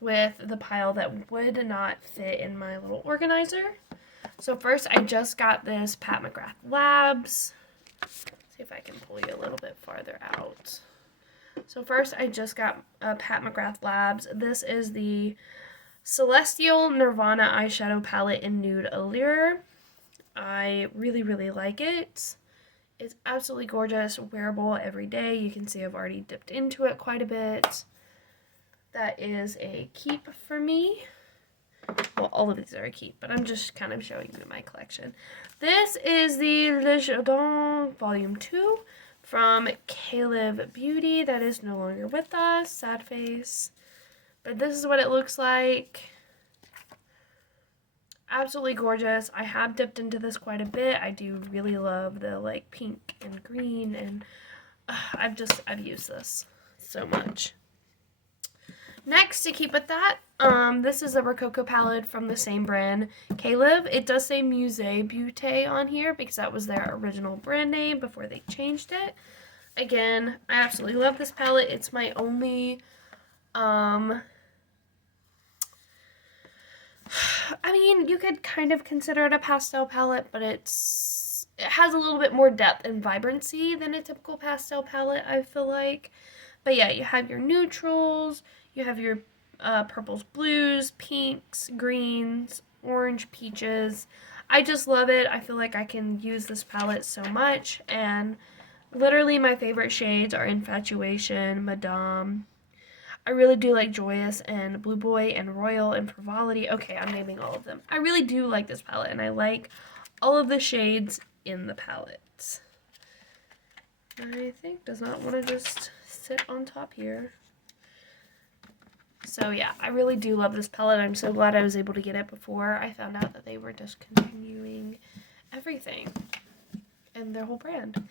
with the pile that would not fit in my little organizer. So first, I just got this Pat McGrath Labs. See if I can pull you a little bit farther out. So first, I just got a Pat McGrath Labs. This is the Celestial Nirvana eyeshadow palette in Nude Allure. I really, really like it. It's absolutely gorgeous, wearable every day. You can see I've already dipped into it quite a bit. That is a keep for me. Well, all of these are a keep, but I'm just kind of showing you my collection. This is the Le Jardin Volume 2 from Caleb Beauty. That is no longer with us. Sad face. But this is what it looks like. Absolutely gorgeous. I have dipped into this quite a bit. I do really love the like pink and green, and I've used this so much. Next, to keep with that, this is a Rococo palette from the same brand, Caleb. It does say Musée Beauté on here because that was their original brand name before they changed it. Again, I absolutely love this palette. It's my only, I mean, you could kind of consider it a pastel palette, but it has a little bit more depth and vibrancy than a typical pastel palette, I feel like. But yeah, you have your neutrals, you have your purples, blues, pinks, greens, orange, peaches. I just love it. I feel like I can use this palette so much, and literally my favorite shades are Infatuation, Madame. I really do like Joyous and Blue Boy and Royal and Frivolity. Okay, I'm naming all of them. I really do like this palette, and I like all of the shades in the palette. I think does not want to just sit on top here. So yeah, I really do love this palette. I'm so glad I was able to get it before I found out that they were discontinuing everything. and their whole brand.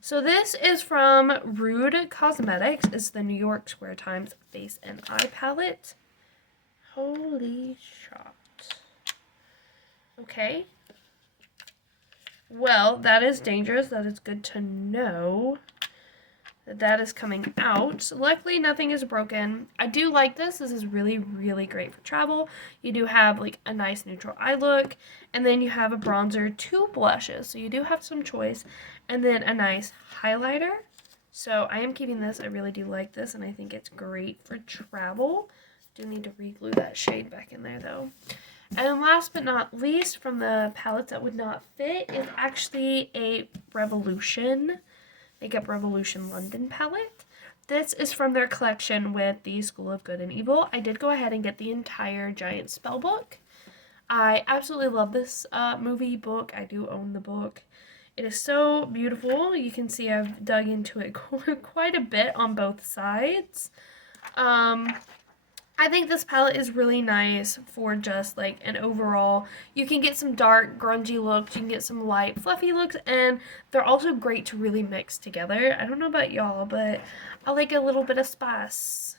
So this is from Rude Cosmetics. It's the New York Square Times Face and Eye Palette. Holy shot. Okay. Well, that is dangerous. That is good to know that is coming out. Luckily, nothing is broken. I do like this. This is really, really great for travel. You do have like a nice neutral eye look, and then you have a bronzer, 2 blushes. So you do have some choice, and then a nice highlighter. So I am keeping this. I really do like this, and I think it's great for travel. Do need to re-glue that shade back in there though. And last but not least, from the palettes that would not fit, is actually a Makeup Revolution London palette. This is from their collection with the School of Good and Evil. I did go ahead and get the entire giant spell book. I absolutely love this movie book. I do own the book. It is so beautiful. You can see I've dug into it quite a bit on both sides. I think this palette is really nice for just like an overall, you can get some dark grungy looks, you can get some light fluffy looks, and they're also great to really mix together. I don't know about y'all, but I like a little bit of spice.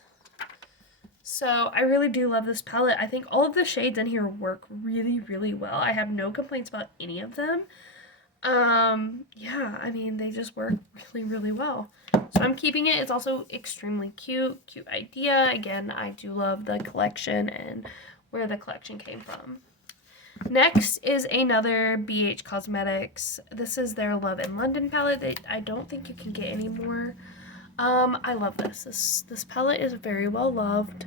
So I really do love this palette. I think all of the shades in here work really, really well. I have no complaints about any of them. Yeah, I mean, they just work really, really well. So I'm keeping it. It's also extremely cute idea. Again, I do love the collection and where the collection came from. Next is another BH Cosmetics. This is their Love in London palette. I don't think you can get any more. I love this. This palette is very well loved.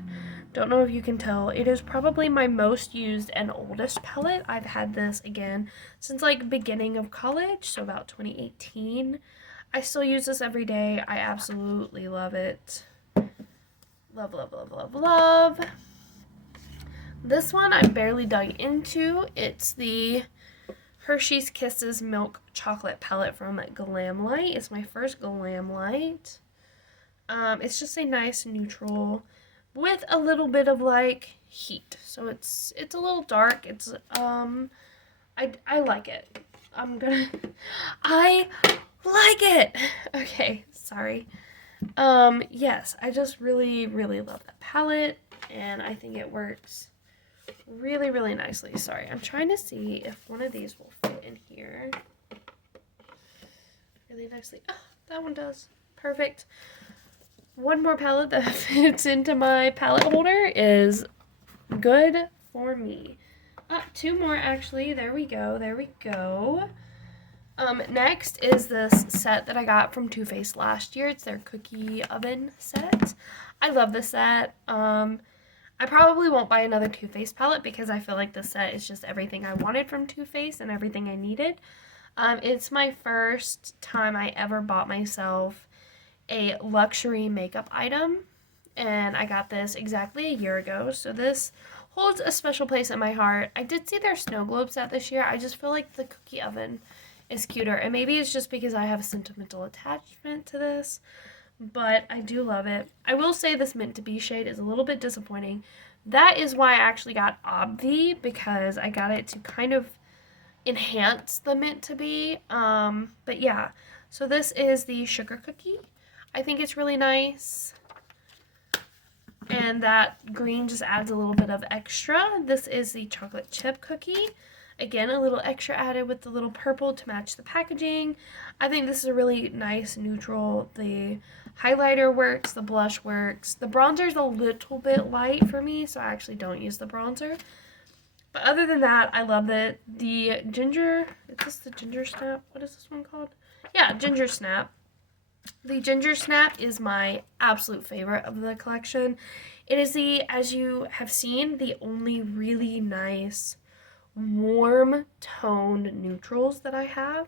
Don't know if you can tell. It is probably my most used and oldest palette. I've had this, again, since like beginning of college, so about 2018. I still use this every day. I absolutely love it. Love, love, love, love, love. This one I barely dug into. It's the Hershey's Kisses Milk Chocolate Palette from Glamlight. It's my first Glamlight. It's just a nice neutral with a little bit of like heat. So it's a little dark. It's I like it. I like it. Okay, sorry. Yes, I just really, really love that palette, and I think it works really, really nicely. Sorry, I'm trying to see if one of these will fit in here really nicely. Oh, that one does. Perfect. One more palette that fits into my palette holder is good for me. 2 more actually. There we go. There we go. Next is this set that I got from Too Faced last year. It's their cookie oven set. I love this set. I probably won't buy another Too Faced palette because I feel like this set is just everything I wanted from Too Faced and everything I needed. It's my first time I ever bought myself a luxury makeup item, and I got this exactly a year ago, so this holds a special place in my heart. I did see their snow globe set this year. I just feel like the cookie oven is cuter, and maybe it's just because I have a sentimental attachment to this, but I do love it. I will say this Meant to Be shade is a little bit disappointing. That is why I actually got Obvi, because I got it to kind of enhance the Meant to Be. But yeah, so this is the sugar cookie. I think it's really nice, and that green just adds a little bit of extra. This is the chocolate chip cookie. Again, a little extra added with the little purple to match the packaging. I think this is a really nice neutral. The highlighter works, the blush works. The bronzer is a little bit light for me, so I actually don't use the bronzer. But other than that, I love it. The ginger, is this the ginger snap? What is this one called? Yeah, ginger snap. The ginger snap is my absolute favorite of the collection. It is the, as you have seen, the only really nice warm toned neutrals that I have.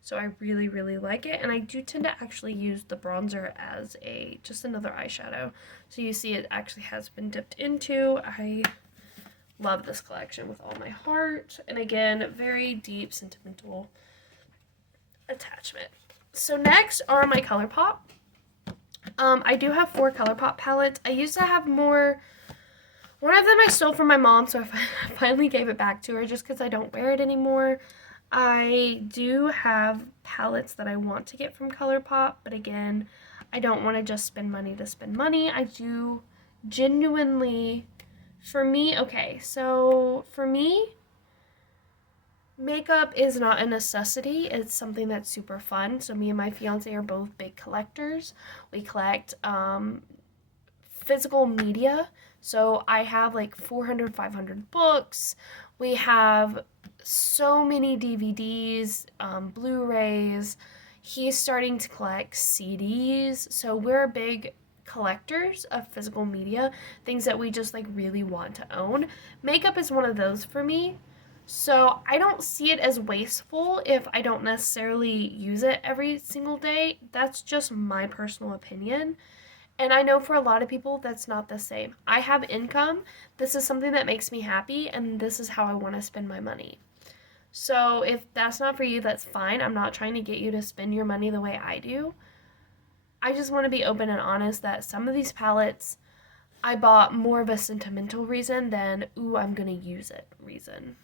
So I really, really like it. And I do tend to actually use the bronzer as just another eyeshadow. So you see it actually has been dipped into. I love this collection with all my heart. And again, very deep sentimental attachment. So next are my ColourPop. I do have 4 ColourPop palettes. I used to have more. One of them I stole from my mom, so I finally gave it back to her just because I don't wear it anymore. I do have palettes that I want to get from ColourPop, but again, I don't want to just spend money to spend money. I do genuinely, for me, okay, so for me, makeup is not a necessity. It's something that's super fun. So me and my fiance are both big collectors. We collect physical media. So I have like 400, 500 books. We have so many DVDs, Blu-rays. He's starting to collect CDs. So we're big collectors of physical media, things that we just like really want to own. Makeup is one of those for me. So I don't see it as wasteful if I don't necessarily use it every single day. That's just my personal opinion. And I know for a lot of people that's not the same. I have income. This is something that makes me happy, and this is how I want to spend my money. So if that's not for you, that's fine. I'm not trying to get you to spend your money the way I do. I just want to be open and honest that some of these palettes I bought more of a sentimental reason than, ooh, I'm going to use it reason.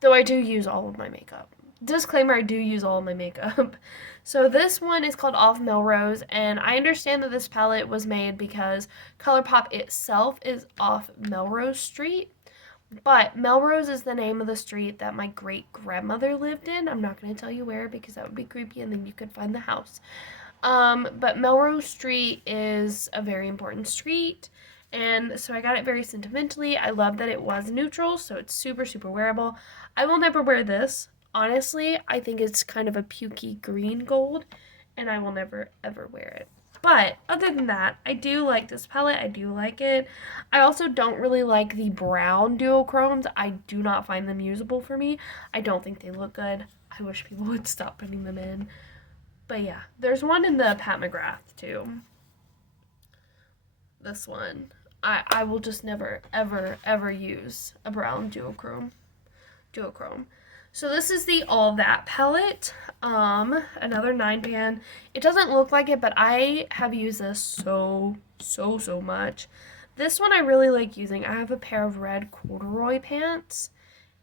Though I do use all of my makeup. Disclaimer, I do use all of my makeup. So this one is called Off Melrose, and I understand that this palette was made because ColourPop itself is off Melrose Street. But Melrose is the name of the street that my great-grandmother lived in. I'm not going to tell you where because that would be creepy and then you could find the house. But Melrose Street is a very important street. And so I got it very sentimentally. I love that it was neutral, so it's super, super wearable. I will never wear this. Honestly, I think it's kind of a pukey green gold, and I will never, ever wear it. But other than that, I do like this palette. I do like it. I also don't really like the brown duochromes. I do not find them usable for me. I don't think they look good. I wish people would stop putting them in. But yeah, there's one in the Pat McGrath too. This one. I will just never, ever, ever use a brown duochrome. So this is the All That palette. Another 9-pan. It doesn't look like it, but I have used this so much. This one I really like using. I have a pair of red corduroy pants,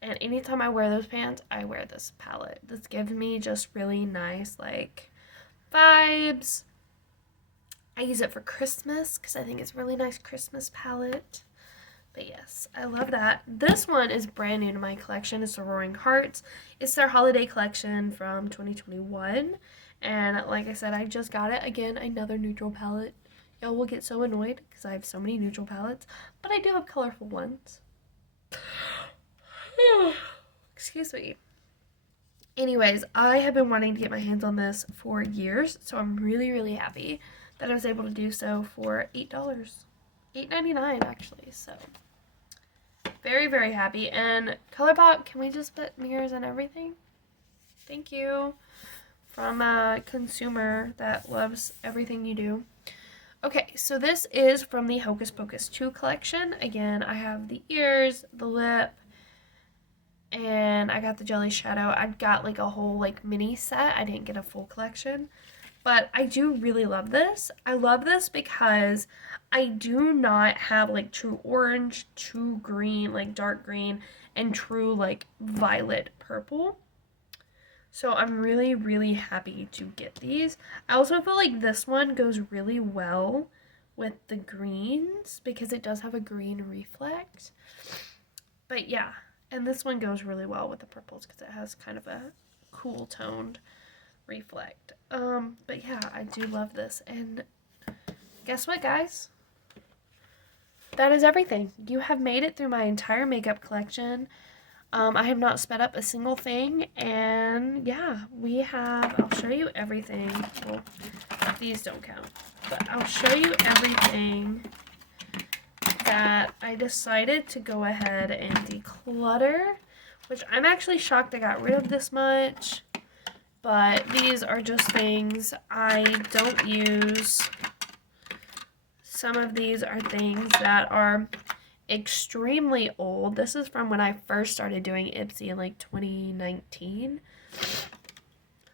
and anytime I wear those pants, I wear this palette. This gives me just really nice, like, vibes. I use it for Christmas because I think it's a really nice Christmas palette. But yes, I love that. This one is brand new to my collection. It's the Roaring Hearts. It's their holiday collection from 2021. And like I said, I just got it. Again, another neutral palette. Y'all will get so annoyed because I have so many neutral palettes. But I do have colorful ones. Excuse me. Anyways, I have been wanting to get my hands on this for years. So I'm really, really happy that I was able to do so for $8. $8.99 actually, so very, very happy. And ColourPop, can we just put mirrors and everything? Thank you. From a consumer that loves everything you do. Okay, so this is from the Hocus Pocus 2 collection. Again, I have the ears, the lip, and I got the jelly shadow. I got like a whole like mini set. I didn't get a full collection. But I do really love this. I love this because I do not have like true orange, true green, like dark green, and true like violet purple. So I'm really, really happy to get these. I also feel like this one goes really well with the greens because it does have a green reflect. But yeah, and this one goes really well with the purples because it has kind of a cool toned reflect. But yeah, I do love this. And guess what, guys? That is everything. You have made it through my entire makeup collection. I have not sped up a single thing. And yeah, we have, I'll show you everything. Well, these don't count. But I'll show you everything that I decided to go ahead and declutter. Which I'm actually shocked I got rid of this much. But these are just things I don't use. Some of these are things that are extremely old. This is from when I first started doing Ipsy in like 2019.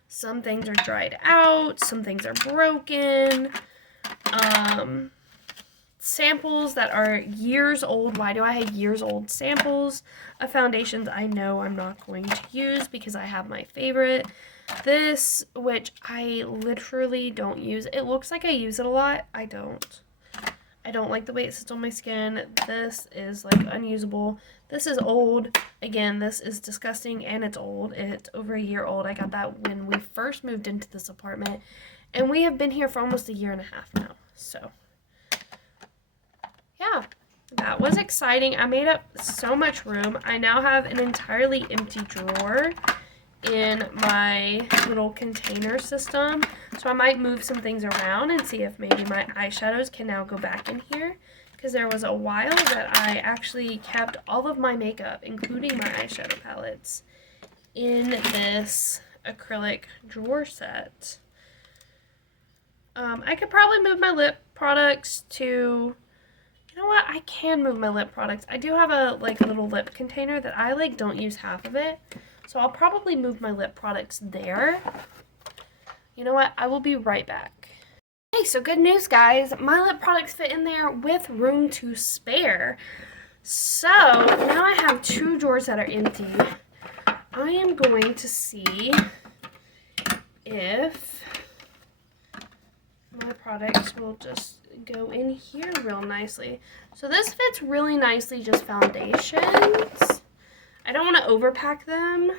Some things are dried out. Some things are broken. samples that are years old. Why do I have years old samples of foundations I know I'm not going to use because I have my favorite? This, which I literally don't use. It looks like I use it a lot. I don't. I don't like the way it sits on my skin. This is like unusable. This is old. Again, this is disgusting and it's old. It's over a year old. I got that when we first moved into this apartment. And we have been here for almost a year and a half now. So, yeah, that was exciting. I made up so much room. I now have an entirely empty drawer in my little container system. So I might move some things around and see if maybe my eyeshadows can now go back in here. Because there was a while that I actually kept all of my makeup, including my eyeshadow palettes, in this acrylic drawer set. I could probably move my lip products to, you know what, I can move my lip products. I do have a little lip container that I don't use half of it. So I'll probably move my lip products there. You know what, I will be right back. Hey, so good news guys, my lip products fit in there with room to spare. So now I have 2 drawers that are empty. I am going to see if my products will just go in here real nicely. So this fits really nicely, just foundations. I don't want to overpack them.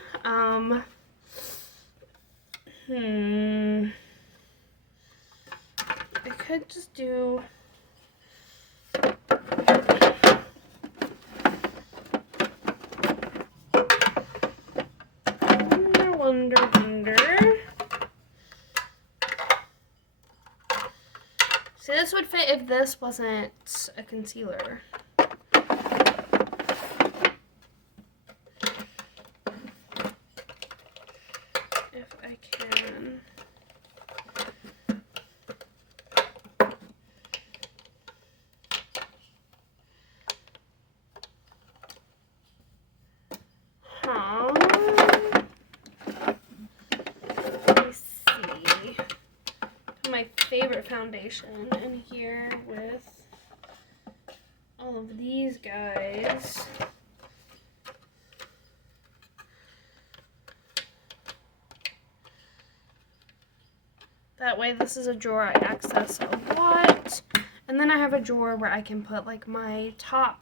I could just do wonder. See, this would fit if this wasn't a concealer. If I can. Let me see. My favorite foundation in here with all of these guys. That way this is a drawer I access a lot. And then I have a drawer where I can put my top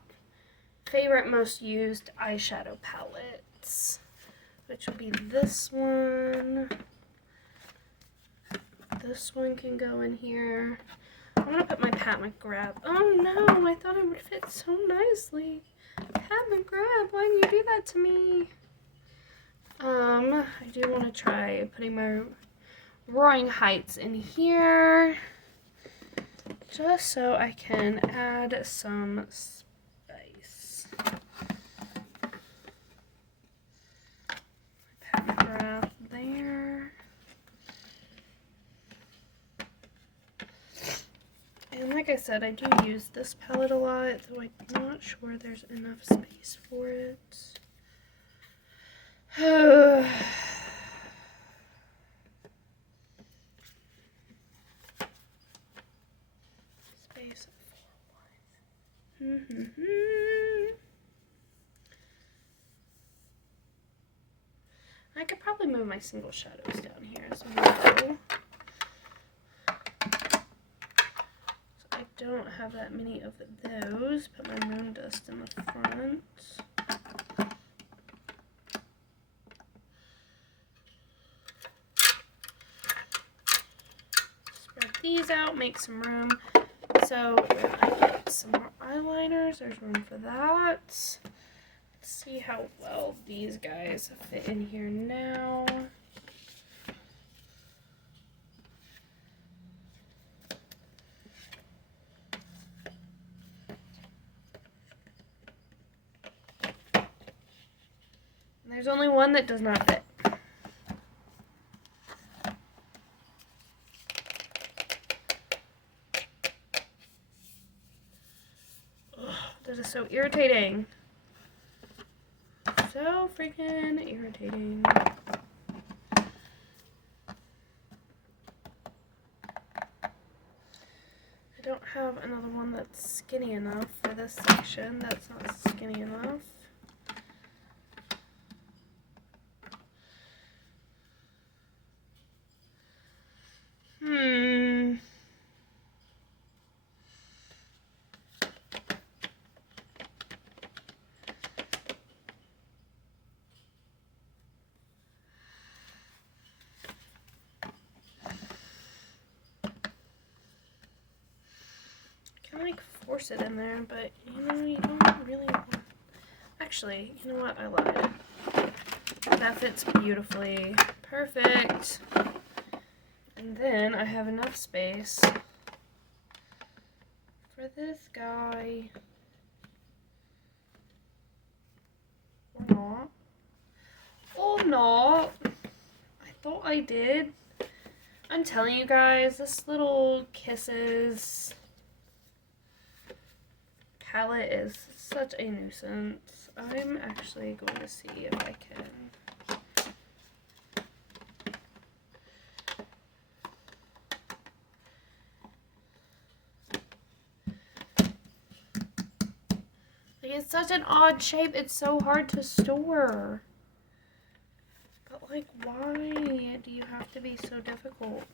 favorite most used eyeshadow palettes, which would be this one. This one can go in here. I'm gonna put my Pat McGrath. Oh no, I thought it would fit so nicely. Pat McGrath, why did you do that to me? I do want to try putting my Roaring Heights in here, just so I can add some spice. Pat McGrath there. And like I said, I do use this palette a lot, though I'm not sure there's enough space for it. Space for one. I could probably move my single shadows down here as well. I don't have that many of those. Put my moon dust in the front. Spread these out, make some room. So when I get some more eyeliners, there's room for that. Let's see how well these guys fit in here now. There's only one that does not fit. Ugh, that is so irritating. So freaking irritating. I don't have another one that's skinny enough for this section that's not skinny enough. Like force it in there, but you know, you don't really want... Actually, you know what? I lied. That fits beautifully. Perfect. And then I have enough space for this guy. Or not. Or not. I thought I did. I'm telling you guys, this little Kisses palette is such a nuisance. I'm actually going to see if I can. Like, it's such an odd shape, it's so hard to store. But like, why do you have to be so difficult?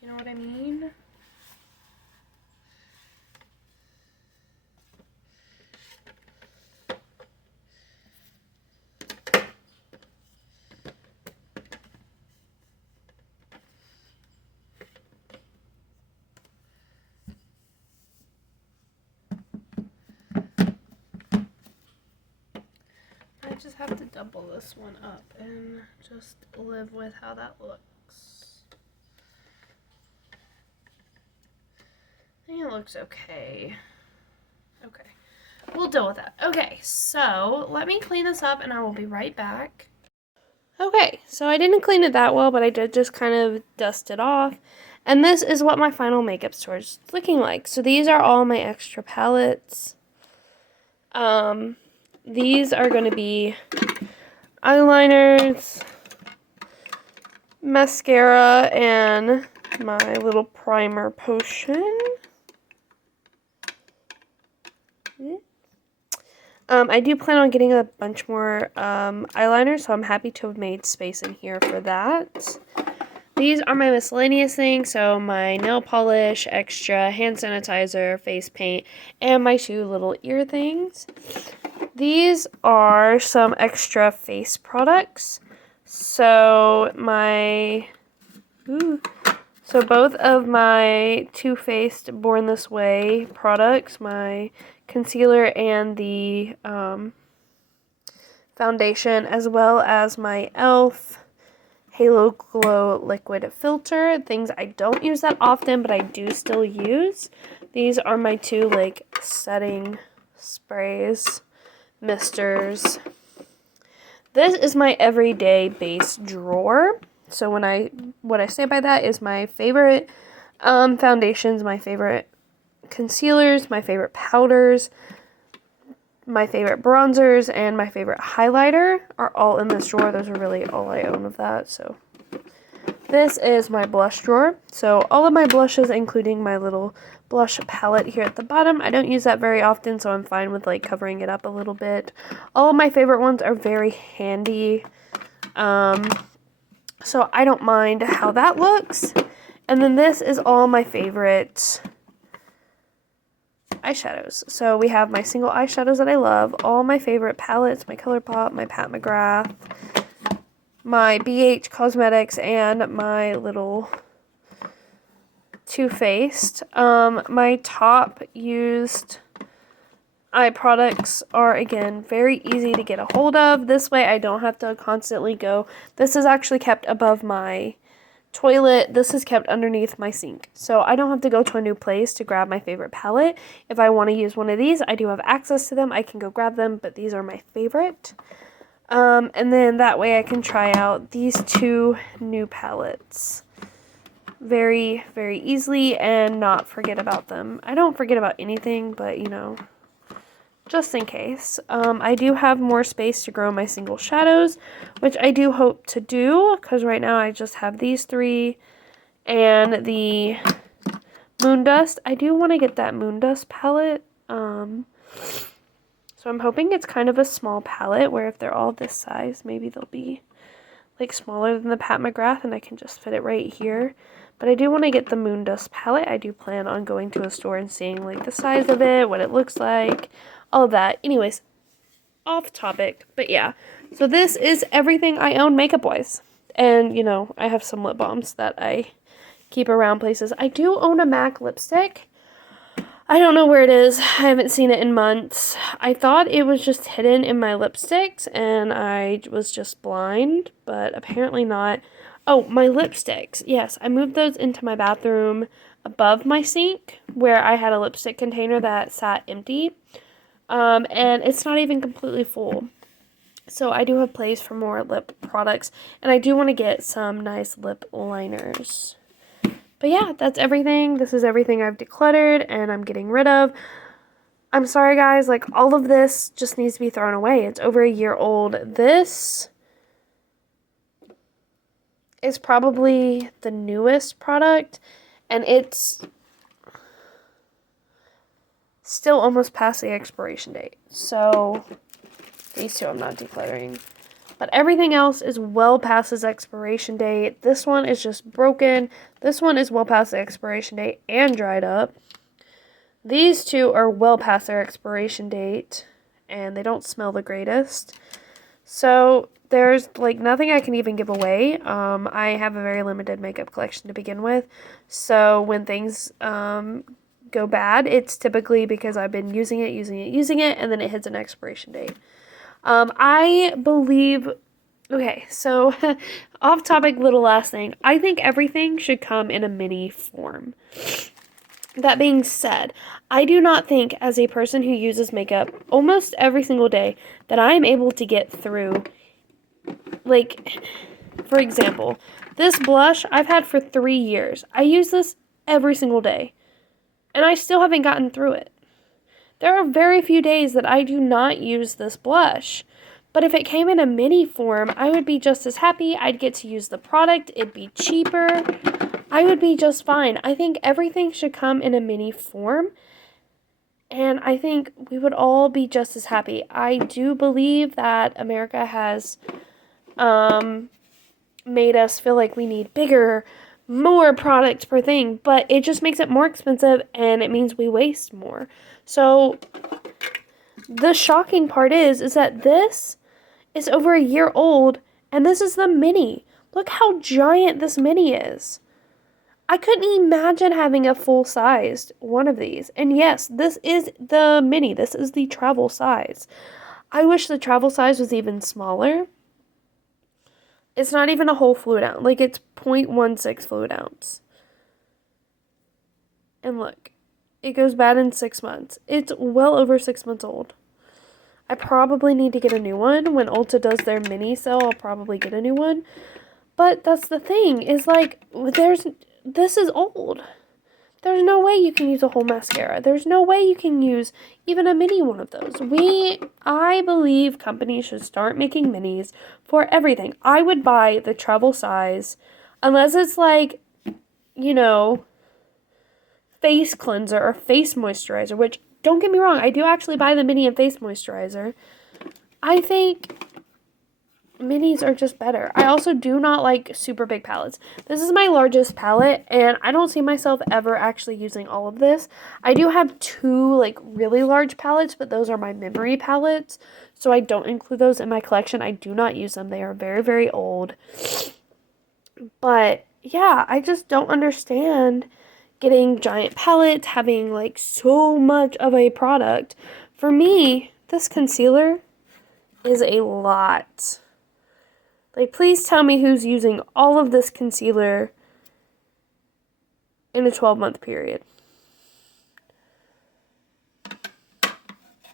You know what I mean? I just have to double this one up and just live with how that looks. I think it looks okay. Okay, we'll deal with that. Okay, so let me clean this up and I will be right back. Okay, so I didn't clean it that well, but I did just kind of dust it off. And this is what my final makeup storage is looking like. So these are all my extra palettes. These are going to be eyeliners, mascara, and my little primer potion. I do plan on getting a bunch more eyeliner, so I'm happy to have made space in here for that. These are my miscellaneous things, so my nail polish, extra hand sanitizer, face paint, and my 2 little ear things. These are some extra face products. So both of my Too Faced Born This Way products, my concealer and the foundation, as well as my e.l.f. Halo Glow Liquid Filter. Things I don't use that often, but I do still use. These are my 2 like setting sprays. Misters. This is my everyday base drawer. So what I say by that is my favorite foundations, my favorite concealers, my favorite powders, my favorite bronzers, and my favorite highlighter are all in this drawer. Those are really all I own of that. So this is my blush drawer. So all of my blushes, including my little blush palette here at the bottom. I don't use that very often, so I'm fine with like covering it up a little bit. All of my favorite ones are very handy. So I don't mind how that looks. And then this is all my favorite eyeshadows. So we have my single eyeshadows that I love, all my favorite palettes, my ColourPop, my Pat McGrath, my BH Cosmetics, and my little Too Faced. My top used eye products are, again, very easy to get a hold of. This way I don't have to constantly go. This is actually kept above my toilet. This is kept underneath my sink. So I don't have to go to a new place to grab my favorite palette. If I want to use one of these, I do have access to them. I can go grab them, but these are my favorite. And then that way I can try out these 2 new palettes very, very easily and not forget about them. I don't forget about anything, but you know, just in case. I do have more space to grow my single shadows, which I do hope to do, because right now I just have these 3 and the Moon Dust. I do want to get that Moon Dust palette. So I'm hoping it's kind of a small palette where if they're all this size, maybe they'll be like smaller than the Pat McGrath and I can just fit it right here. But I do want to get the Moon Dust palette. I do plan on going to a store and seeing like the size of it, what it looks like, all of that. Anyways, off topic, but yeah. So this is everything I own makeup-wise. And, you know, I have some lip balms that I keep around places. I do own a MAC lipstick. I don't know where it is. I haven't seen it in months. I thought it was just hidden in my lipsticks and I was just blind, but apparently not. Oh, my lipsticks. Yes, I moved those into my bathroom above my sink where I had a lipstick container that sat empty. And it's not even completely full. So I do have place for more lip products and I do want to get some nice lip liners. But yeah, that's everything. This is everything I've decluttered and I'm getting rid of. I'm sorry guys, like all of this just needs to be thrown away. It's over a year old. This is probably the newest product and it's still almost past the expiration date. So these two I'm not decluttering. But everything else is well past its expiration date. This one is just broken. This one is well past the expiration date and dried up. These two are well past their expiration date. And they don't smell the greatest. So there's like nothing I can even give away. I have a very limited makeup collection to begin with. So when things go bad, it's typically because I've been using it, and then it hits an expiration date. I believe, okay, so off topic, little last thing. I think everything should come in a mini form. That being said, I do not think as a person who uses makeup almost every single day that I am able to get through, like, for example, this blush I've had for 3 years. I use this every single day, and I still haven't gotten through it. There are very few days that I do not use this blush. But if it came in a mini form, I would be just as happy. I'd get to use the product. It'd be cheaper. I would be just fine. I think everything should come in a mini form. And I think we would all be just as happy. I do believe that America has made us feel like we need bigger, more products per thing. But it just makes it more expensive and it means we waste more. So the shocking part is that this is over a year old and this is the mini. Look how giant this mini is. I couldn't imagine having a full-sized one of these. And yes, this is the mini. This is the travel size. I wish the travel size was even smaller. It's not even a whole fluid ounce. Like it's 0.16 fluid ounce. And look. It goes bad in 6 months. It's well over 6 months old. I probably need to get a new one. When Ulta does their mini sale, I'll probably get a new one. But that's the thing, is like, this is old. There's no way you can use a whole mascara. There's no way you can use even a mini one of those. I believe companies should start making minis for everything. I would buy the travel size, unless it's like, you know, face cleanser or face moisturizer, which, don't get me wrong, I do actually buy the mini and face moisturizer. I think minis are just better. I also do not like super big palettes. This is my largest palette, and I don't see myself ever actually using all of this. I do have 2, like, really large palettes, but those are my memory palettes, so I don't include those in my collection. I do not use them. They are very, very old. But, yeah, I just don't understand getting giant palettes, having like so much of a product. For me, this concealer is a lot. Like, please tell me who's using all of this concealer in a 12-month period.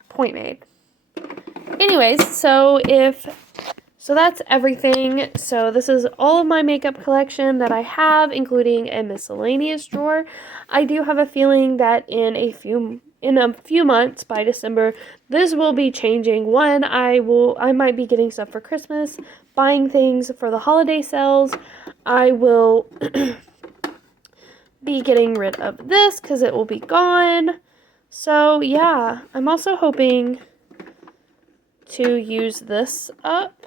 Point made. Anyways, so that's everything. So this is all of my makeup collection that I have, including a miscellaneous drawer. I do have a feeling that in a few months, by December, this will be changing. One, I might be getting stuff for Christmas, buying things for the holiday sales. I will be getting rid of this because it will be gone. So yeah, I'm also hoping to use this up.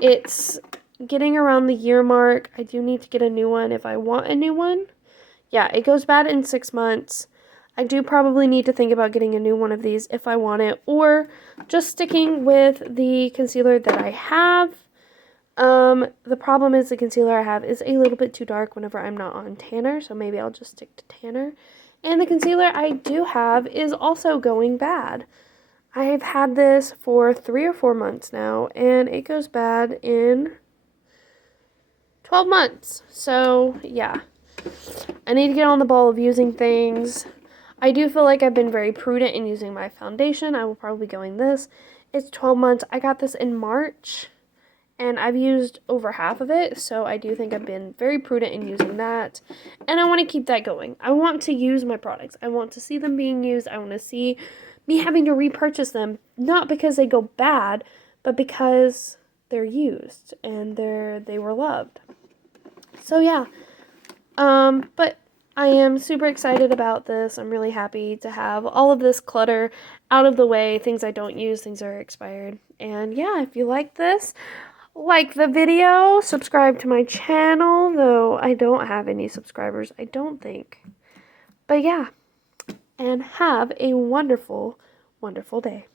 It's getting around the year mark. I do need to get a new one if I want a new one. Yeah, it goes bad in 6 months. I do probably need to think about getting a new one of these if I want it, or just sticking with the concealer that I have. The problem is the concealer I have is a little bit too dark whenever I'm not on tanner, so maybe I'll just stick to tanner. And the concealer I do have is also going bad. I've had this for 3 or 4 months now, and it goes bad in 12 months. So, yeah. I need to get on the ball of using things. I do feel like I've been very prudent in using my foundation. I will probably be going this. It's 12 months. I got this in March, and I've used over half of it, so I do think I've been very prudent in using that, and I want to keep that going. I want to use my products. I want to see them being used. I want to see me having to repurchase them, not because they go bad, but because they're used and they were loved. So yeah, but I am super excited about this. I'm really happy to have all of this clutter out of the way, things I don't use, things that are expired. And yeah, if you like this, like the video, subscribe to my channel, though I don't have any subscribers, I don't think. But yeah, and have a wonderful, wonderful day.